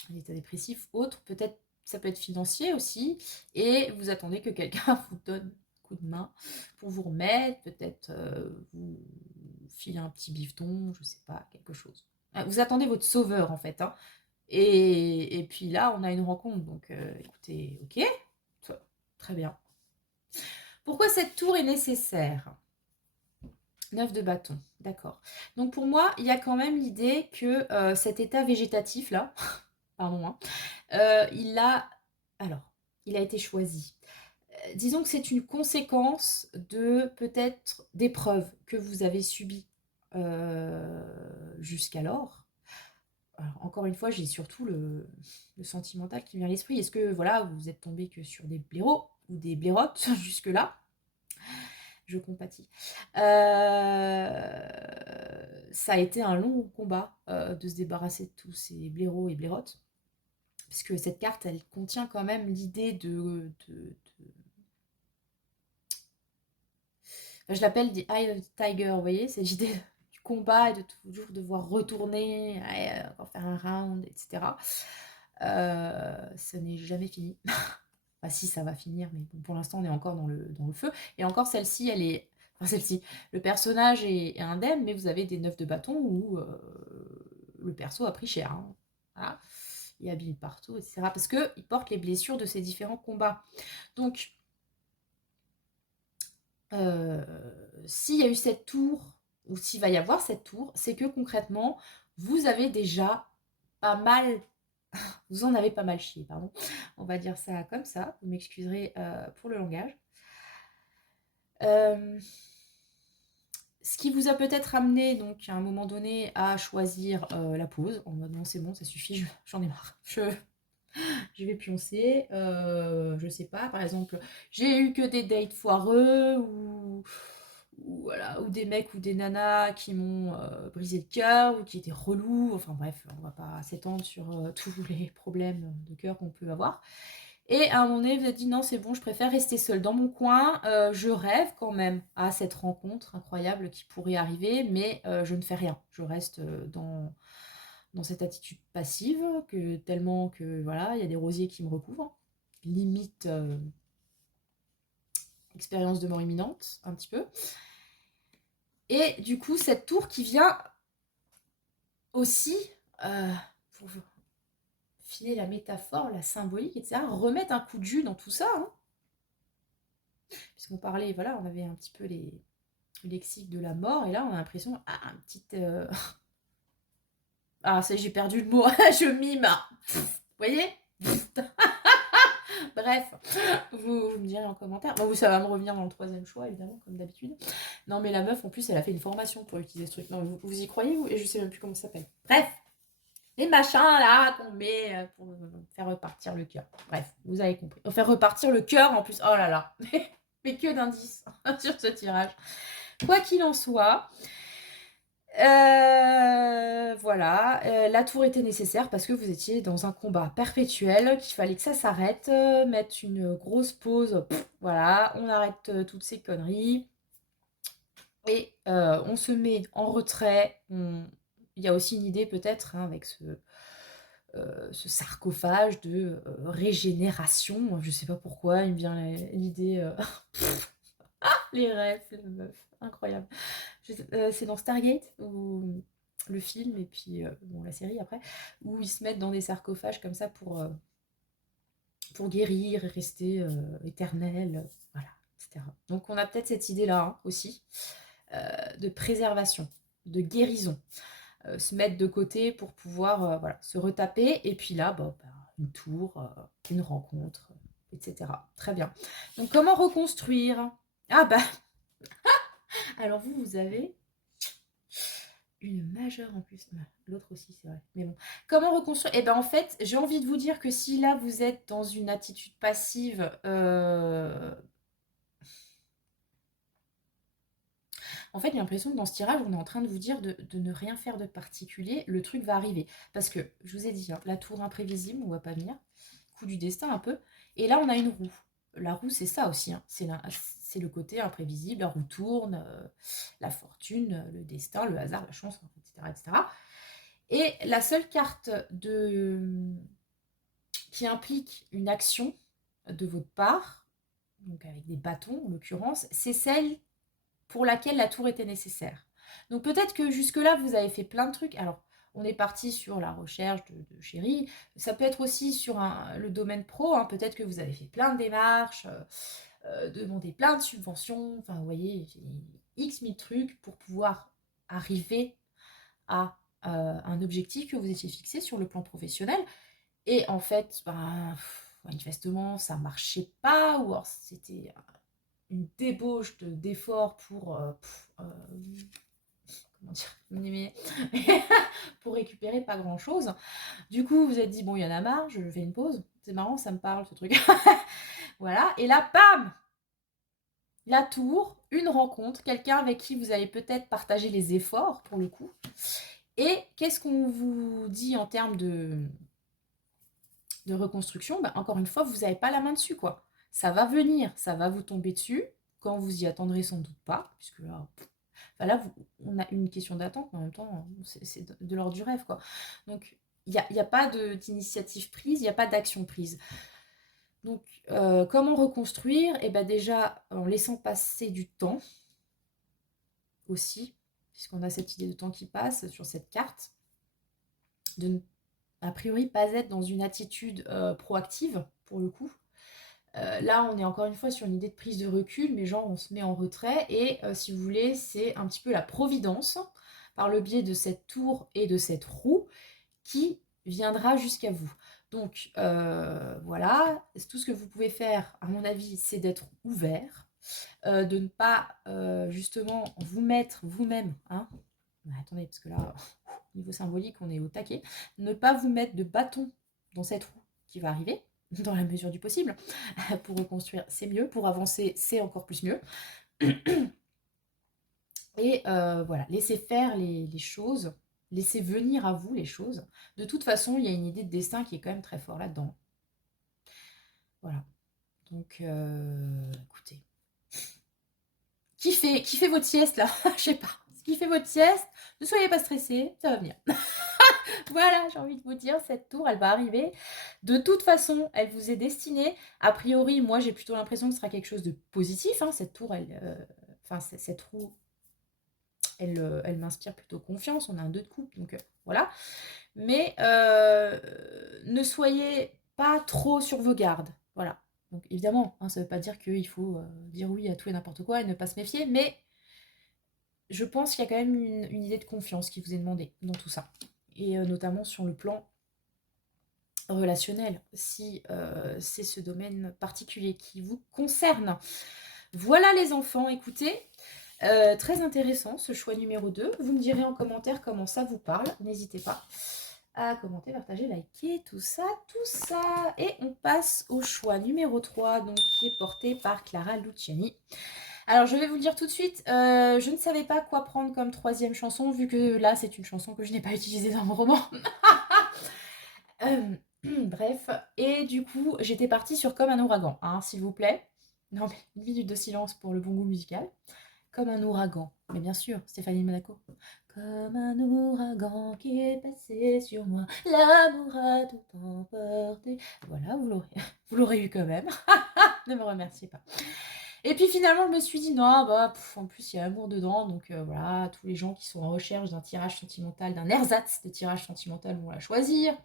un état dépressif, autre, peut-être ça peut être financier aussi, et vous attendez que quelqu'un vous donne un coup de main pour vous remettre, peut-être vous filer un petit bifton, je sais pas, quelque chose. Vous attendez votre sauveur, en fait, hein. Et puis là, on a une rencontre, donc écoutez, ok, très bien. Pourquoi cette tour est nécessaire? 9 de bâton, d'accord. Donc pour moi, il y a quand même l'idée que cet état végétatif là, pardon, hein, il a été choisi. disons que c'est une conséquence de peut-être d'épreuves que vous avez subies jusqu'alors. Alors, encore une fois, j'ai surtout le sentimental qui vient à l'esprit. Est-ce que voilà, vous êtes tombé que sur des blaireaux ou des blairottes jusque-là? Je compatis. Ça a été un long combat de se débarrasser de tous ces blaireaux et blairottes, puisque cette carte, elle contient quand même l'idée enfin, je l'appelle The Eye of the Tiger, vous voyez, c'est l'idée du combat et de toujours devoir retourner, encore faire un round, etc. Ça n'est jamais fini. Enfin, si, ça va finir, mais bon, pour l'instant, on est encore dans le feu. Et encore, celle-ci, elle est... Enfin, celle-ci, le personnage est indemne, mais vous avez des 9 de bâton où le perso a pris cher. Hein. Voilà. Il est abîmé partout, etc. Parce qu'il porte les blessures de ses différents combats. Donc, s'il y a eu cette tour, ou s'il va y avoir cette tour, c'est que concrètement, vous avez déjà pas mal, vous en avez pas mal chié, pardon. On va dire ça comme ça, vous m'excuserez pour le langage. Ce qui vous a peut-être amené, donc, à un moment donné, à choisir la pause, en mode non, c'est bon, ça suffit, j'en ai marre. Je vais pioncer, je sais pas, par exemple, j'ai eu que des dates foireux ou voilà, ou des mecs ou des nanas qui m'ont brisé le cœur ou qui étaient relous, enfin bref, on va pas s'étendre sur tous les problèmes de cœur qu'on peut avoir. Et à un moment donné, vous avez dit non, c'est bon, je préfère rester seule dans mon coin. Je rêve quand même à cette rencontre incroyable qui pourrait arriver, mais je ne fais rien. Je reste dans cette attitude passive, que tellement que voilà, il y a des rosiers qui me recouvrent. Limite expérience de mort imminente, un petit peu. Et du coup, cette tour qui vient aussi, pour filer la métaphore, la symbolique, etc., remettre un coup de jus dans tout ça. Hein. Puisqu'on parlait, voilà, on avait un petit peu le lexique de la mort, et là, on a l'impression, un petit... Ah, ça j'ai perdu le mot, je mime. Vous voyez. Bref, vous me direz en commentaire. Bon, ça va me revenir dans le troisième choix, évidemment, comme d'habitude. Non, mais la meuf, en plus, elle a fait une formation pour utiliser ce truc. Non, vous y croyez, vous? Et je sais même plus comment ça s'appelle. Bref, les machins, là, qu'on met pour faire repartir le cœur. Bref, vous avez compris. Faire repartir le cœur, en plus. Oh là là. Mais que d'indices sur ce tirage. Quoi qu'il en soit... voilà, la tour était nécessaire parce que vous étiez dans un combat perpétuel, qu'il fallait que ça s'arrête, mettre une grosse pause, voilà, on arrête toutes ces conneries, et on se met en retrait. Il y a aussi une idée peut-être hein, avec ce sarcophage de régénération, je sais pas pourquoi, il me vient l'idée, les rêves, la meuf, incroyable. C'est dans Stargate ou le film et puis bon, la série après, où ils se mettent dans des sarcophages comme ça pour guérir et rester éternel, voilà, etc. Donc on a peut-être cette idée-là hein, aussi de préservation, de guérison, se mettre de côté pour pouvoir voilà, se retaper et puis là, une tour, une rencontre, etc. Très bien. Donc comment reconstruire? Ah bah, alors vous avez une majeure en plus. L'autre aussi, c'est vrai. Mais bon. Comment reconstruire? Eh bien, en fait, j'ai envie de vous dire que si là, vous êtes dans une attitude passive, en fait, j'ai l'impression que dans ce tirage, on est en train de vous dire de ne rien faire de particulier. Le truc va arriver. Parce que, je vous ai dit, hein, la tour imprévisible, on ne va pas venir. Coup du destin un peu. Et là, on a une roue. La roue, c'est ça aussi. Hein. C'est le côté imprévisible. La roue tourne, la fortune, le destin, le hasard, la chance, etc., etc. Et la seule carte qui implique une action de votre part, donc avec des bâtons en l'occurrence, c'est celle pour laquelle la tour était nécessaire. Donc peut-être que jusque-là, vous avez fait plein de trucs. Alors, on est parti sur la recherche de chéri. Ça peut être aussi sur le domaine pro. Hein. Peut-être que vous avez fait plein de démarches, demandé plein de subventions. Enfin, vous voyez, X mille trucs pour pouvoir arriver à un objectif que vous étiez fixé sur le plan professionnel. Et en fait, manifestement, ça marchait pas, ou alors c'était une débauche d'efforts pour, comment dire, mais pour récupérer pas grand-chose. Du coup, vous êtes dit, bon, il y en a marre, je fais une pause. C'est marrant, ça me parle, ce truc. Voilà, et là, bam! La tour, une rencontre, quelqu'un avec qui vous allez peut-être partager les efforts, pour le coup. Et qu'est-ce qu'on vous dit en termes de reconstruction? Bah, encore une fois, vous n'avez pas la main dessus, quoi. Ça va venir, ça va vous tomber dessus, quand vous y attendrez sans doute pas, puisque là, enfin là on a une question d'attente, mais en même temps, c'est de l'ordre du rêve, quoi. Donc, il n'y a pas d'initiative prise, il n'y a pas d'action prise. Donc, comment reconstruire? Et ben déjà, en laissant passer du temps, aussi, puisqu'on a cette idée de temps qui passe sur cette carte, de ne, a priori, pas être dans une attitude proactive, pour le coup. Là, on est encore une fois sur une idée de prise de recul, mais genre on se met en retrait, et si vous voulez, c'est un petit peu la providence, par le biais de cette tour et de cette roue, qui viendra jusqu'à vous. Donc voilà, tout ce que vous pouvez faire, à mon avis, c'est d'être ouvert, de ne pas justement vous mettre vous-même, hein, attendez, parce que là, niveau symbolique, on est au taquet, ne pas vous mettre de bâton dans cette roue qui va arriver, dans la mesure du possible. Pour reconstruire, c'est mieux, pour avancer, c'est encore plus mieux. Et voilà, laissez faire les choses, laissez venir à vous les choses. De toute façon, il y a une idée de destin qui est quand même très fort là-dedans. Voilà. Donc, écoutez. Kiffez votre sieste, là. Je sais pas. Kiffez votre sieste. Ne soyez pas stressés. Ça va venir. Voilà, j'ai envie de vous dire, cette tour, elle va arriver. De toute façon, elle vous est destinée. A priori, moi, j'ai plutôt l'impression que ce sera quelque chose de positif, hein. Cette tour, enfin, cette roue, elle m'inspire plutôt confiance. On a un 2 de coupe, donc voilà. Mais ne soyez pas trop sur vos gardes. Voilà. Donc évidemment, hein, ça ne veut pas dire qu'il faut dire oui à tout et n'importe quoi et ne pas se méfier, mais je pense qu'il y a quand même une idée de confiance qui vous est demandée dans tout ça. Et notamment sur le plan relationnel, si c'est ce domaine particulier qui vous concerne. Voilà les enfants, écoutez, très intéressant ce choix numéro 2. Vous me direz en commentaire comment ça vous parle, n'hésitez pas à commenter, partager, liker, tout ça, tout ça. Et on passe au choix numéro 3, donc qui est porté par Clara Luciani. Alors je vais vous le dire tout de suite, je ne savais pas quoi prendre comme troisième chanson, vu que là c'est une chanson que je n'ai pas utilisée dans mon roman. Bref, et du coup j'étais partie sur Comme un ouragan, hein, s'il vous plaît. Non mais une minute de silence pour le bon goût musical. Comme un ouragan, mais bien sûr, Stéphanie Monaco. Comme un ouragan qui est passé sur moi, l'amour a tout emporté. Voilà, vous l'aurez eu quand même. Ne me remerciez pas. Et puis finalement, je me suis dit, non, bah, en plus, il y a amour dedans, donc voilà, tous les gens qui sont en recherche d'un tirage sentimental, d'un ersatz de tirage sentimental vont la choisir.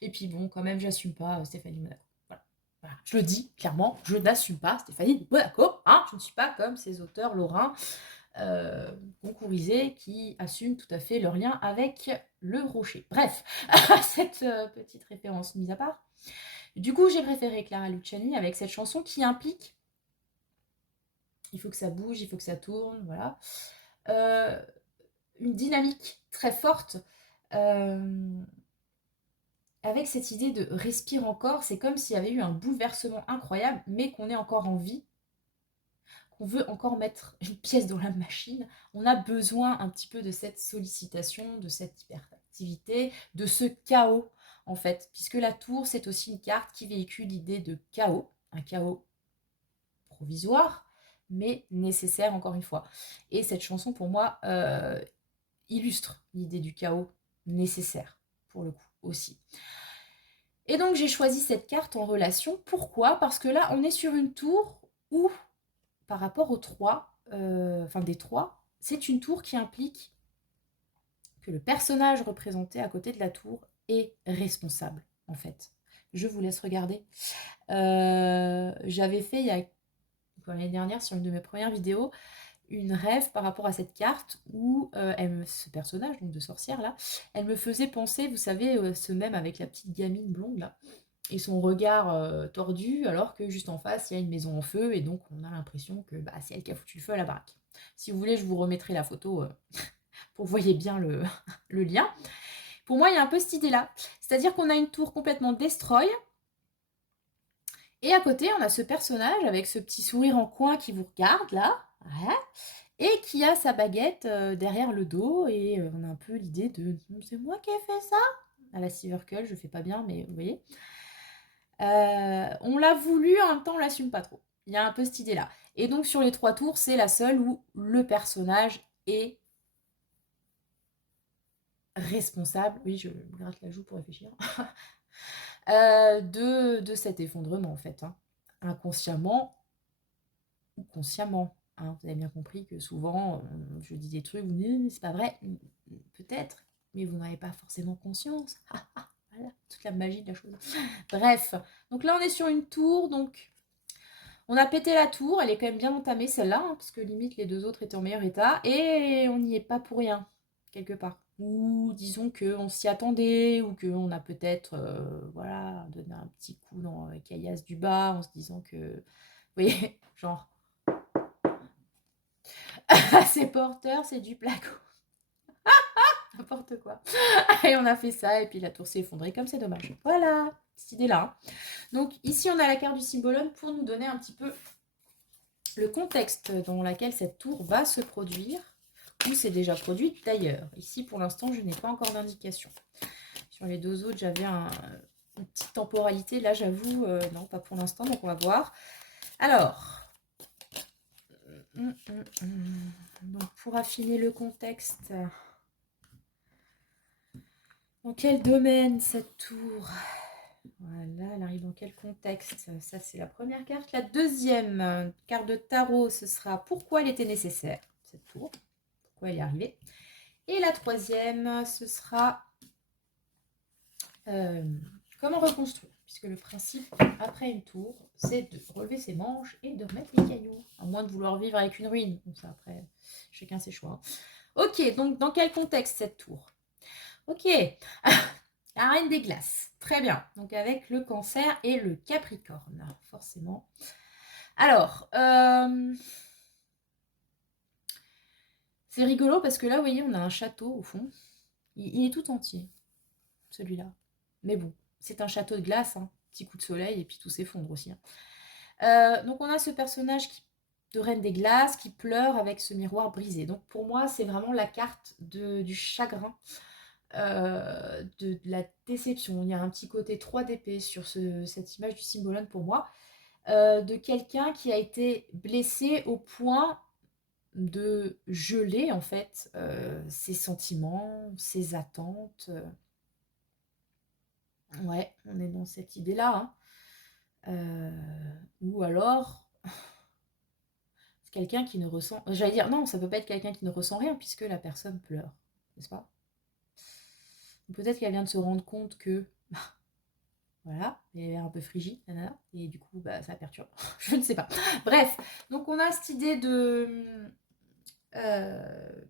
Et puis bon, quand même, j'assume pas Stéphanie Monaco. Voilà. Voilà. Je le dis clairement, je n'assume pas Stéphanie Monaco. Hein, je ne suis pas comme ces auteurs lorrains concourisés qui assument tout à fait leur lien avec le rocher. Bref, cette petite référence mise à part. Du coup, j'ai préféré Clara Luciani avec cette chanson qui implique, il faut que ça bouge, il faut que ça tourne, voilà. Une dynamique très forte, avec cette idée de respire encore, c'est comme s'il y avait eu un bouleversement incroyable, mais qu'on est encore en vie, qu'on veut encore mettre une pièce dans la machine. On a besoin un petit peu de cette sollicitation, de cette hyperactivité, de ce chaos, en fait, puisque la tour, c'est aussi une carte qui véhicule l'idée de chaos, un chaos provisoire, mais nécessaire encore une fois. Et cette chanson, pour moi, illustre l'idée du chaos nécessaire, pour le coup, aussi. Et donc, j'ai choisi cette carte en relation. Pourquoi? Parce que là, on est sur une tour où, par rapport aux trois, enfin des trois, c'est une tour qui implique que le personnage représenté à côté de la tour est responsable, en fait. Je vous laisse regarder. J'avais fait, l'année dernière, sur une de mes premières vidéos, une rêve par rapport à cette carte où ce personnage, donc de sorcière là, elle me faisait penser, vous savez, ce même avec la petite gamine blonde là, et son regard tordu, alors que juste en face, il y a une maison en feu, et donc on a l'impression que c'est elle qui a foutu le feu à la baraque. Si vous voulez, je vous remettrai la photo pour que vous voyez bien le lien. Pour moi, il y a un peu cette idée-là. C'est-à-dire qu'on a une tour complètement destroy, et à côté, on a ce personnage avec ce petit sourire en coin qui vous regarde, là, ouais, et qui a sa baguette derrière le dos, et on a un peu l'idée de « c'est moi qui ai fait ça ?» à la Silvercull, je fais pas bien, mais vous voyez. On l'a voulu, en même temps, on l'assume pas trop. Il y a un peu cette idée-là. Et donc, sur les 3 tours, c'est la seule où le personnage est responsable, oui, je me gratte la joue pour réfléchir, de cet effondrement, en fait. Hein. Inconsciemment ou consciemment. Hein. Vous avez bien compris que souvent, je dis des trucs, vous me dites, c'est pas vrai, peut-être, mais vous n'en avez pas forcément conscience. Voilà, toute la magie de la chose. Bref, donc là, on est sur une tour, donc on a pété la tour, elle est quand même bien entamée celle-là, hein, parce que limite les 2 autres étaient en meilleur état, et on n'y est pas pour rien, quelque part. Ou disons qu'on s'y attendait, ou qu'on a peut-être voilà, donné un petit coup dans la caillasse du bas, en se disant que, vous voyez, genre, c'est porteur, c'est du placo. N'importe quoi. Et on a fait ça, et puis la tour s'est effondrée, comme c'est dommage. Voilà, cette idée-là. Donc ici, on a la carte du Symbolone pour nous donner un petit peu le contexte dans lequel cette tour va se produire, ou c'est déjà produit d'ailleurs. Ici, pour l'instant, je n'ai pas encore d'indication. Sur les 2 autres, j'avais une petite temporalité. Là, j'avoue, non, pas pour l'instant, donc on va voir. Alors, donc pour affiner le contexte, dans quel domaine cette tour? Voilà, elle arrive dans quel contexte? Ça, c'est la première carte. La deuxième carte de tarot, ce sera pourquoi elle était nécessaire, cette tour. Pourquoi elle est arrivée. Et la troisième, ce sera comment reconstruire. Puisque le principe, après une tour, c'est de relever ses manches et de remettre les cailloux. À moins de vouloir vivre avec une ruine. Donc ça, après, chacun ses choix. Ok, donc dans quel contexte cette tour? Ok, la reine des glaces. Très bien. Donc avec le cancer et le capricorne, forcément. Alors, c'est rigolo parce que là, vous voyez, on a un château au fond. Il est tout entier, celui-là. Mais bon, c'est un château de glace, hein. Petit coup de soleil et puis tout s'effondre aussi. Hein. Donc on a ce personnage de Reine des Glaces qui pleure avec ce miroir brisé. Donc pour moi, c'est vraiment la carte du chagrin, de la déception. Il y a un petit côté 3 d'épée sur cette image du Symbolone pour moi, de quelqu'un qui a été blessé au point de geler en fait ses sentiments, ses attentes. Ouais, on est dans cette idée-là. Hein. Ou alors, c'est quelqu'un qui ne ressent... J'allais dire, non, ça peut pas être quelqu'un qui ne ressent rien, puisque la personne pleure, n'est-ce pas? Peut-être qu'elle vient de se rendre compte que, voilà, elle est un peu frigide, nanana, et du coup, ça perturbe. Je ne sais pas. Bref, donc on a cette idée de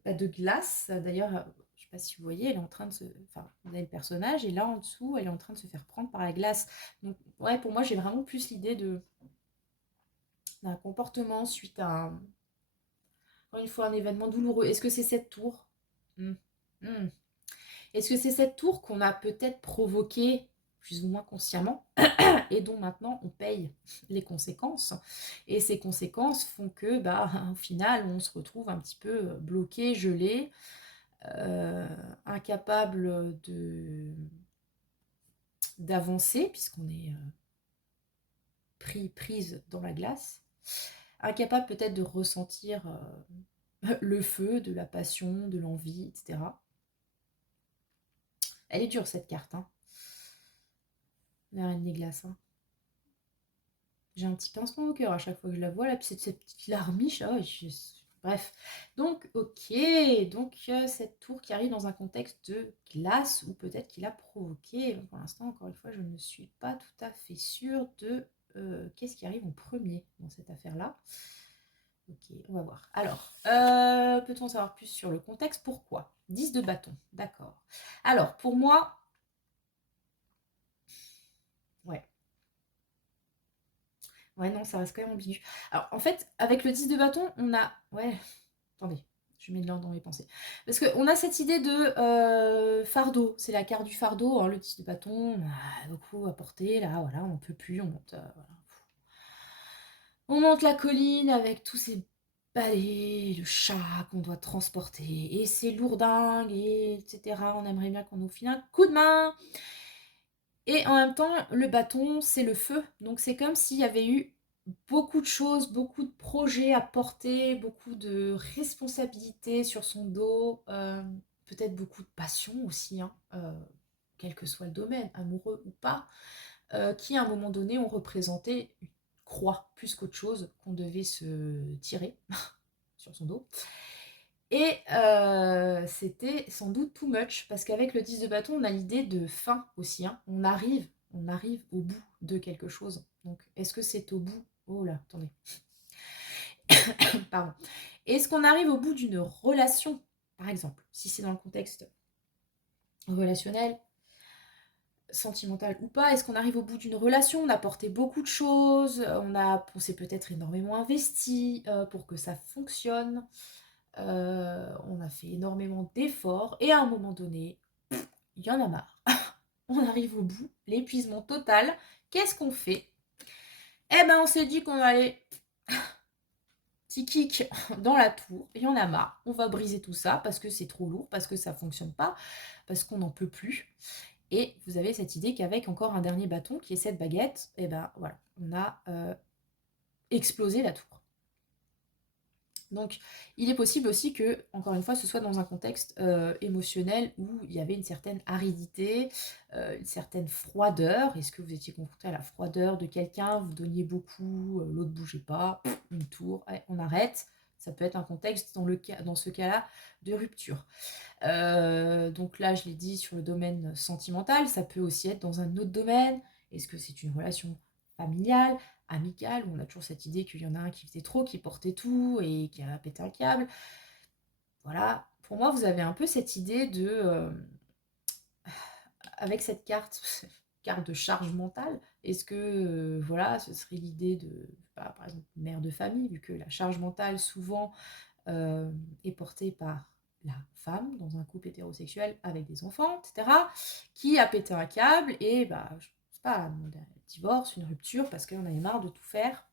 glace. D'ailleurs, je ne sais pas si vous voyez, elle est en train de se... Enfin, vous avez le personnage, et là, en dessous, elle est en train de se faire prendre par la glace. Donc, ouais, pour moi, j'ai vraiment plus l'idée d'un comportement suite à, encore une fois, un événement douloureux. Est-ce que c'est cette tour? Hmm. Hmm. Est-ce que c'est cette tour qu'on a peut-être provoquée plus ou moins consciemment et dont maintenant on paye les conséquences? Et ces conséquences font que, au final, on se retrouve un petit peu bloqué, gelé, incapable d'avancer puisqu'on est prise dans la glace, incapable peut-être de ressentir le feu, de la passion, de l'envie, etc. Elle est dure cette carte, hein. La Reine des Glaces. Hein. J'ai un petit pincement au cœur à chaque fois que je la vois, là, puis cette petite larmiche. Bref. Donc, ok. Donc, cette tour qui arrive dans un contexte de glace, ou peut-être qu'il a provoqué. Pour l'instant, encore une fois, je ne suis pas tout à fait sûre de qu'est-ce qui arrive en premier dans cette affaire-là. Ok, on va voir. Alors, peut-on savoir plus sur le contexte? Pourquoi? 10 de bâton, d'accord. Alors, pour moi, ouais. Ouais, non, ça reste quand même ambigu. Alors, en fait, avec le 10 de bâton, on a... Ouais, attendez, je mets de l'ordre dans mes pensées. Parce qu'on a cette idée de fardeau. C'est la carte du fardeau, hein, le 10 de bâton. On a beaucoup à porter, là, voilà, on peut plus, on monte... voilà. On monte la colline avec tous ces balais, le chat qu'on doit transporter, et c'est lourdingue, et etc. On aimerait bien qu'on nous file un coup de main. Et en même temps, le bâton, c'est le feu. Donc c'est comme s'il y avait eu beaucoup de choses, beaucoup de projets à porter, beaucoup de responsabilités sur son dos, peut-être beaucoup de passion aussi, hein, quel que soit le domaine, amoureux ou pas, qui à un moment donné ont représenté une croix plus qu'autre chose qu'on devait se tirer sur son dos. Et c'était sans doute too much, parce qu'avec le 10 de bâton, on a l'idée de fin aussi, hein. On arrive au bout de quelque chose. Donc, est-ce que c'est au bout... Oh là, attendez. Pardon. Est-ce qu'on arrive au bout d'une relation, par exemple, si c'est dans le contexte relationnel, sentimental ou pas? Est-ce qu'on arrive au bout d'une relation? On a porté beaucoup de choses, on s'est peut-être énormément investi pour que ça fonctionne. On a fait énormément d'efforts et à un moment donné, il y en a marre. On arrive au bout, l'épuisement total. Qu'est-ce qu'on fait? Eh ben, on s'est dit qu'on allait petit kick dans la tour. Il y en a marre. On va briser tout ça parce que c'est trop lourd, parce que ça fonctionne pas, parce qu'on n'en peut plus. Et vous avez cette idée qu'avec encore un dernier bâton, qui est cette baguette, eh ben voilà, on a explosé la tour. Donc, il est possible aussi que, encore une fois, ce soit dans un contexte émotionnel où il y avait une certaine aridité, une certaine froideur. Est-ce que vous étiez confronté à la froideur de quelqu'un? Vous donniez beaucoup, l'autre ne bougeait pas, une tour, allez, on arrête. Ça peut être un contexte dans ce cas-là de rupture. Donc là, je l'ai dit sur le domaine sentimental, ça peut aussi être dans un autre domaine. Est-ce que c'est une relation familiale, amicale, où on a toujours cette idée qu'il y en a un qui faisait trop, qui portait tout et qui a pété un câble? Voilà, pour moi, vous avez un peu cette idée de... avec cette carte, carte de charge mentale, est-ce que, voilà, ce serait l'idée de, bah, par exemple, mère de famille, vu que la charge mentale, souvent, est portée par la femme dans un couple hétérosexuel avec des enfants, etc., qui a pété un câble et, bah, je sais pas, demandé un divorce, une rupture, parce qu'on avait marre de tout faire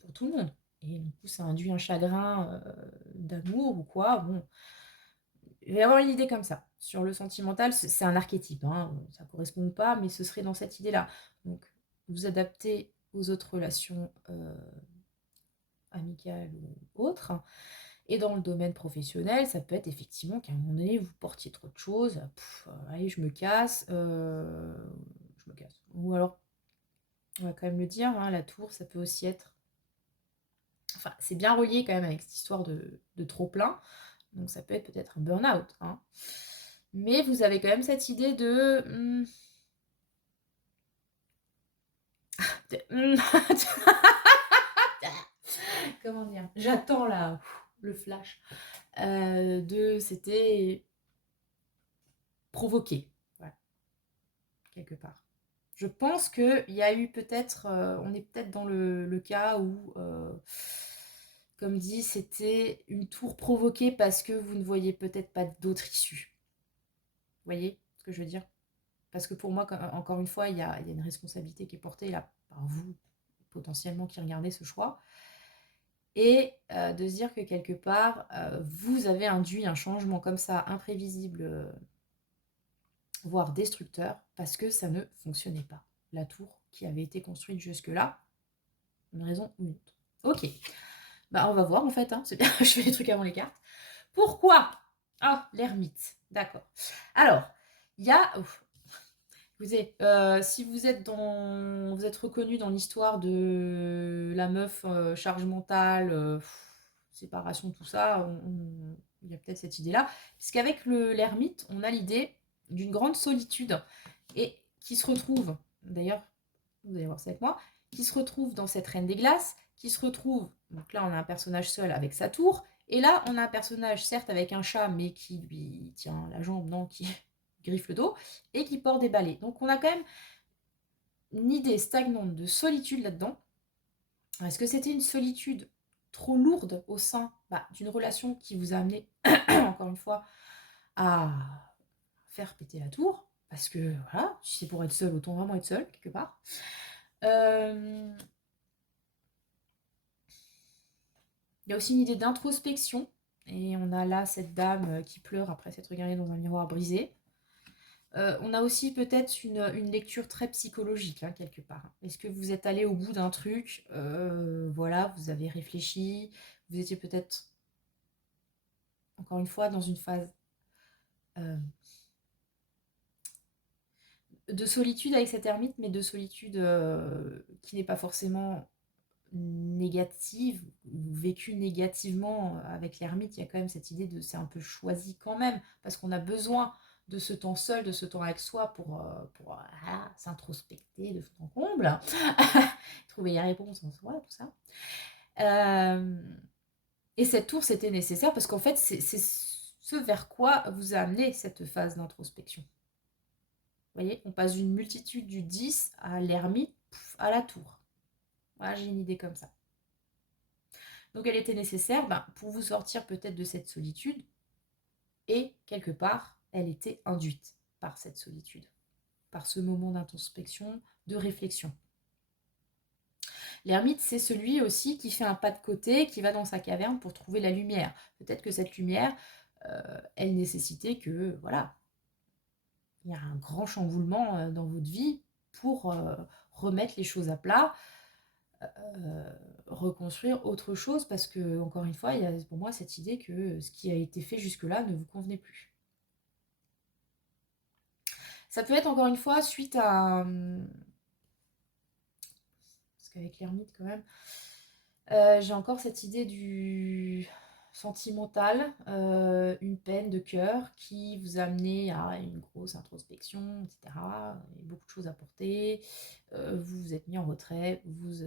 pour tout le monde. Et du coup, ça induit un chagrin d'amour ou quoi. Bon, il va y avoir une idée comme ça. Sur le sentimental, c'est un archétype, hein, ça ne correspond pas, mais ce serait dans cette idée-là. Donc, vous adaptez aux autres relations amicales ou autres. Et dans le domaine professionnel, ça peut être effectivement qu'à un moment donné, vous portiez trop de choses. Allez, je me casse. Je me casse. Ou alors, on va quand même le dire, hein, la tour, ça peut aussi être... Enfin, c'est bien relié quand même avec cette histoire de trop-plein. Donc ça peut être peut-être un burn-out, hein. Mais vous avez quand même cette idée de... comment dire? J'attends là le flash. C'était provoqué, voilà, quelque part. Je pense qu'il y a eu peut-être... on est peut-être dans le cas où... comme dit, c'était une tour provoquée parce que vous ne voyez peut-être pas d'autre issue. Vous voyez ce que je veux dire? Parce que pour moi, encore une fois, il y a une responsabilité qui est portée là par vous, potentiellement, qui regardez ce choix. Et de se dire que quelque part, vous avez induit un changement comme ça, imprévisible, voire destructeur, parce que ça ne fonctionnait pas. La tour qui avait été construite jusque-là, une raison ou une autre. Ok, bah on va voir en fait, hein. C'est bien, je fais les trucs avant les cartes. Pourquoi? Ah, l'ermite, d'accord. Alors, il y a... Écoutez, si vous êtes reconnu dans l'histoire de la meuf charge mentale, séparation, tout ça, il y a peut-être cette idée-là. Puisqu'avec l'ermite, on a l'idée d'une grande solitude et qui se retrouve, d'ailleurs, vous allez voir ça avec moi, qui se retrouve dans cette Reine des Glaces, qui se retrouve, donc là on a un personnage seul avec sa tour, et là on a un personnage certes avec un chat, mais qui lui tient la jambe, non, qui griffe le dos, et qui porte des balais. Donc on a quand même une idée stagnante de solitude là-dedans. Est-ce que c'était une solitude trop lourde au sein d'une relation qui vous a amené, encore une fois, à faire péter la tour? Parce que voilà, si c'est pour être seul, autant vraiment être seul, quelque part. Il y a aussi une idée d'introspection. Et on a là cette dame qui pleure après s'être regardée dans un miroir brisé. On a aussi peut-être une lecture très psychologique, hein, quelque part. Est-ce que vous êtes allé au bout d'un truc? Voilà, vous avez réfléchi. Vous étiez peut-être, encore une fois, dans une phase euh, de solitude avec cette ermite, mais de solitude qui n'est pas forcément négative ou vécue négativement avec l'ermite. Il y a quand même cette idée de c'est un peu choisi quand même, parce qu'on a besoin de ce temps seul, de ce temps avec soi pour s'introspecter de fond en comble, trouver les réponses en soi, tout ça. Et cette tour, c'était nécessaire parce qu'en fait, c'est ce vers quoi vous a amené cette phase d'introspection. Vous voyez, on passe d'une multitude du 10 à l'ermite, à la tour. Voilà, j'ai une idée comme ça. Donc elle était nécessaire pour vous sortir peut-être de cette solitude. Et quelque part, elle était induite par cette solitude, par ce moment d'introspection, de réflexion. L'ermite, c'est celui aussi qui fait un pas de côté, qui va dans sa caverne pour trouver la lumière. Peut-être que cette lumière, elle nécessitait que, voilà, il y a un grand chamboulement dans votre vie pour remettre les choses à plat, reconstruire autre chose, parce que, encore une fois, il y a pour moi cette idée que ce qui a été fait jusque-là ne vous convenait plus. Ça peut être, encore une fois, suite à... Parce qu'avec l'ermite, quand même, j'ai encore cette idée du sentimental, une peine de cœur qui vous a amené à une grosse introspection, etc. Il y a beaucoup de choses à porter. Vous vous êtes mis en retrait, vous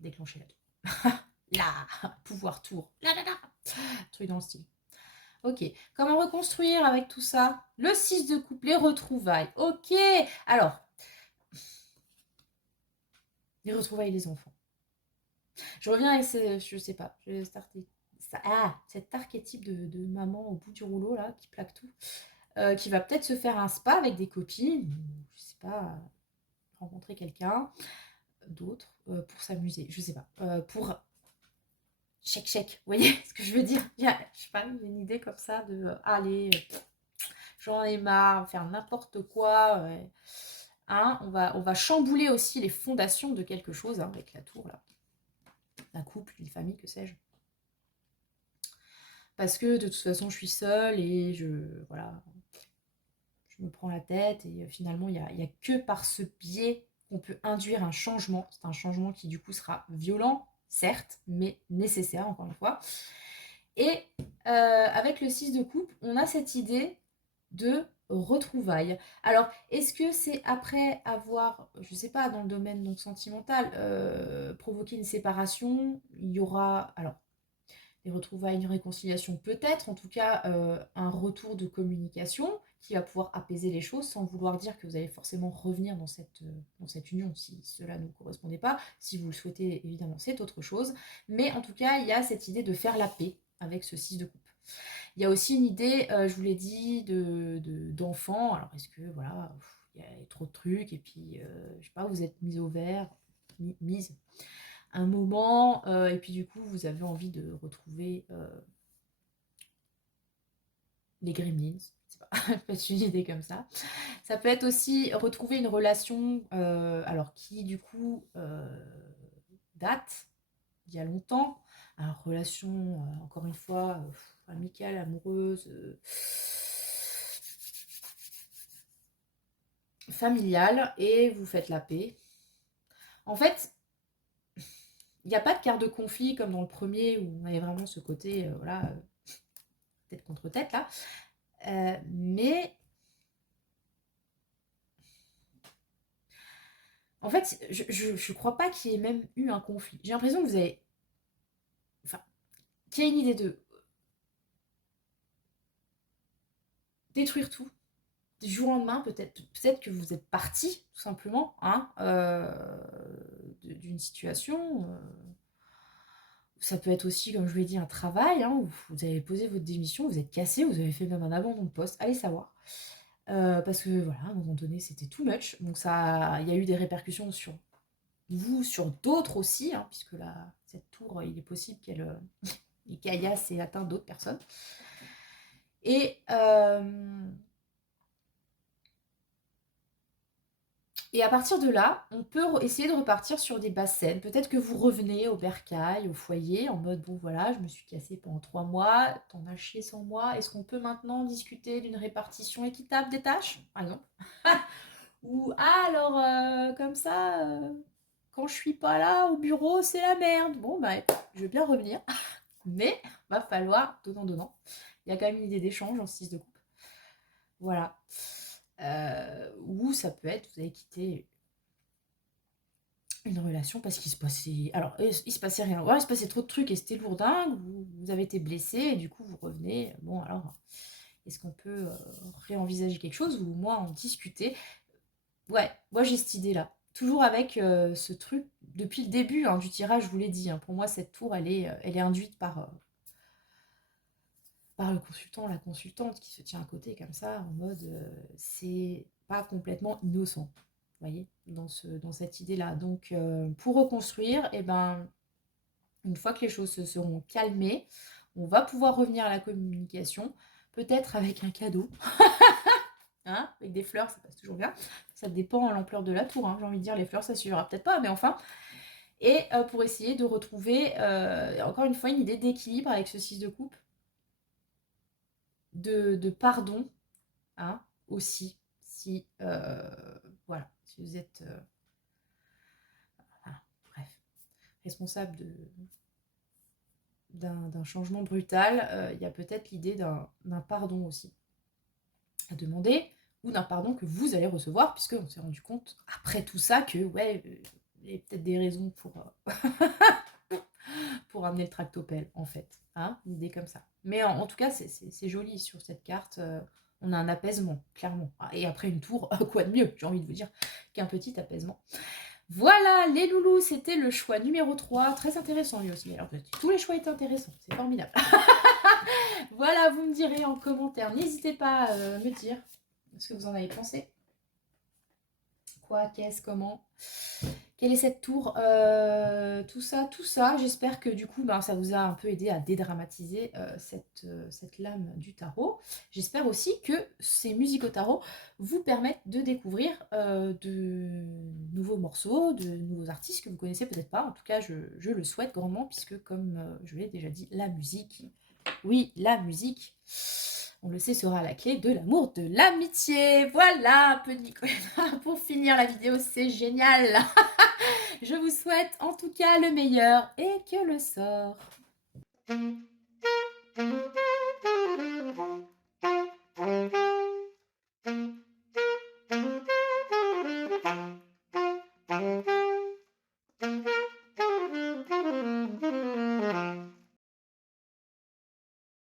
déclenchez la tour. Là, pouvoir tour. Là, là, là. Truc dans le style. Ok, comment reconstruire avec tout ça? Le 6 de coupe, les retrouvailles. Ok, alors, les retrouvailles des enfants. Je reviens avec je sais pas, cet archétype de maman au bout du rouleau, là, qui plaque tout, qui va peut-être se faire un spa avec des copines, je sais pas, rencontrer quelqu'un d'autre pour s'amuser, je sais pas, pour chèque, vous voyez ce que je veux dire? Je sais pas, une idée comme ça de, allez, j'en ai marre, faire n'importe quoi, hein, on va chambouler aussi les fondations de quelque chose, hein, avec la tour, là, d'un couple, d'une famille, que sais-je. Parce que de toute façon, je suis seule et je me prends la tête. Et finalement, il n'y a que par ce biais qu'on peut induire un changement. C'est un changement qui, du coup, sera violent, certes, mais nécessaire, encore une fois. Et avec le 6 de coupe, on a cette idée de retrouvailles. Alors, est-ce que c'est après avoir, je sais pas, dans le domaine donc sentimental, provoqué une séparation, il y aura, alors, des retrouvailles, une réconciliation peut-être, en tout cas un retour de communication qui va pouvoir apaiser les choses sans vouloir dire que vous allez forcément revenir dans cette union si cela ne vous correspondait pas. Si vous le souhaitez, évidemment, c'est autre chose. Mais en tout cas, il y a cette idée de faire la paix avec ce 6 de coupe. Il y a aussi une idée, je vous l'ai dit, d'enfant. Alors, est-ce que, voilà, il y a trop de trucs et puis, je sais pas, vous êtes mis au vert, mise un moment, et puis du coup, vous avez envie de retrouver les Gremlins. C'est pas, peut-être une idée comme ça. Ça peut être aussi retrouver une relation, alors qui du coup date d'il y a longtemps. Alors, relation, encore une fois, amicale, amoureuse, familiale, et vous faites la paix. En fait, il n'y a pas de carte de conflit comme dans le premier où on avait vraiment ce côté, voilà, tête contre tête là. Mais en fait, je crois pas qu'il y ait même eu un conflit. J'ai l'impression que vous avez. Enfin, qu'il y a une idée de détruire tout, du jour au lendemain, peut-être que vous êtes parti, tout simplement, hein, d'une situation. Ça peut être aussi, comme je vous l'ai dit, un travail, hein, où vous avez posé votre démission, vous êtes cassé, vous avez fait même un abandon de poste, allez savoir. Parce que voilà, à un moment donné, c'était too much. Donc ça, il y a eu des répercussions sur vous, sur d'autres aussi, hein, puisque là, cette tour, il est possible qu'elle caillasse et atteint d'autres personnes. Et à partir de là, on peut essayer de repartir sur des basses scènes. Peut-être que vous revenez au bercail, au foyer, en mode, bon voilà, je me suis cassée pendant 3 mois, t'en as chié sans moi, est-ce qu'on peut maintenant discuter d'une répartition équitable des tâches, par exemple? Ou, ah alors, comme ça, quand je suis pas là au bureau, c'est la merde. Bon, bah, je veux bien revenir, mais va falloir, donnant. Il y a quand même une idée d'échange en 6 de coupe. Voilà. Ou ça peut être, vous avez quitté une relation parce qu'il se passait... Alors, il se passait rien. Ouais, il se passait trop de trucs et c'était lourdingue. Vous avez été blessé et du coup, vous revenez. Bon, alors, est-ce qu'on peut réenvisager quelque chose ou au moins en discuter? Ouais, moi j'ai cette idée-là. Toujours avec ce truc, depuis le début hein, du tirage, je vous l'ai dit, hein, pour moi cette tour, elle est induite par le consultant, la consultante qui se tient à côté comme ça, en mode c'est pas complètement innocent, vous voyez, dans cette idée-là. Donc pour reconstruire, eh ben, une fois que les choses se seront calmées, on va pouvoir revenir à la communication, peut-être avec un cadeau. Hein, avec des fleurs, ça passe toujours bien. Ça dépend de l'ampleur de la tour, hein. J'ai envie de dire, les fleurs, ça suffira peut-être pas, mais enfin. Et pour essayer de retrouver, encore une fois, une idée d'équilibre avec ce 6 de coupe, de pardon, hein, aussi, si, voilà, si vous êtes, voilà, bref, responsable d'un changement brutal, il y a peut-être l'idée d'un pardon aussi à demander, ou d'un pardon que vous allez recevoir, puisqu'on s'est rendu compte, après tout ça, que, ouais, il y a peut-être des raisons pour amener le tractopelle, en fait. Hein, une idée comme ça. Mais en tout cas, c'est joli sur cette carte. On a un apaisement, clairement. Et après une tour, quoi de mieux, j'ai envie de vous dire, qu'un petit apaisement. Voilà, les loulous, c'était le choix numéro 3. Très intéressant lui aussi. Alors, tous les choix étaient intéressants, c'est formidable. Voilà, vous me direz en commentaire. N'hésitez pas à me dire ce que vous en avez pensé. Quoi, qu'est-ce, comment, quelle est cette tour, tout ça. J'espère que du coup, ben, ça vous a un peu aidé à dédramatiser cette lame du tarot. J'espère aussi que ces musiques au tarot vous permettent de découvrir de nouveaux morceaux, de nouveaux artistes que vous connaissez peut-être pas. En tout cas, je le souhaite grandement puisque, comme je l'ai déjà dit, la musique, oui, la musique, on le sait, sera la clé de l'amour, de l'amitié. Voilà, un peu de Nicolas pour finir la vidéo, c'est génial. Je vous souhaite en tout cas le meilleur et que le sort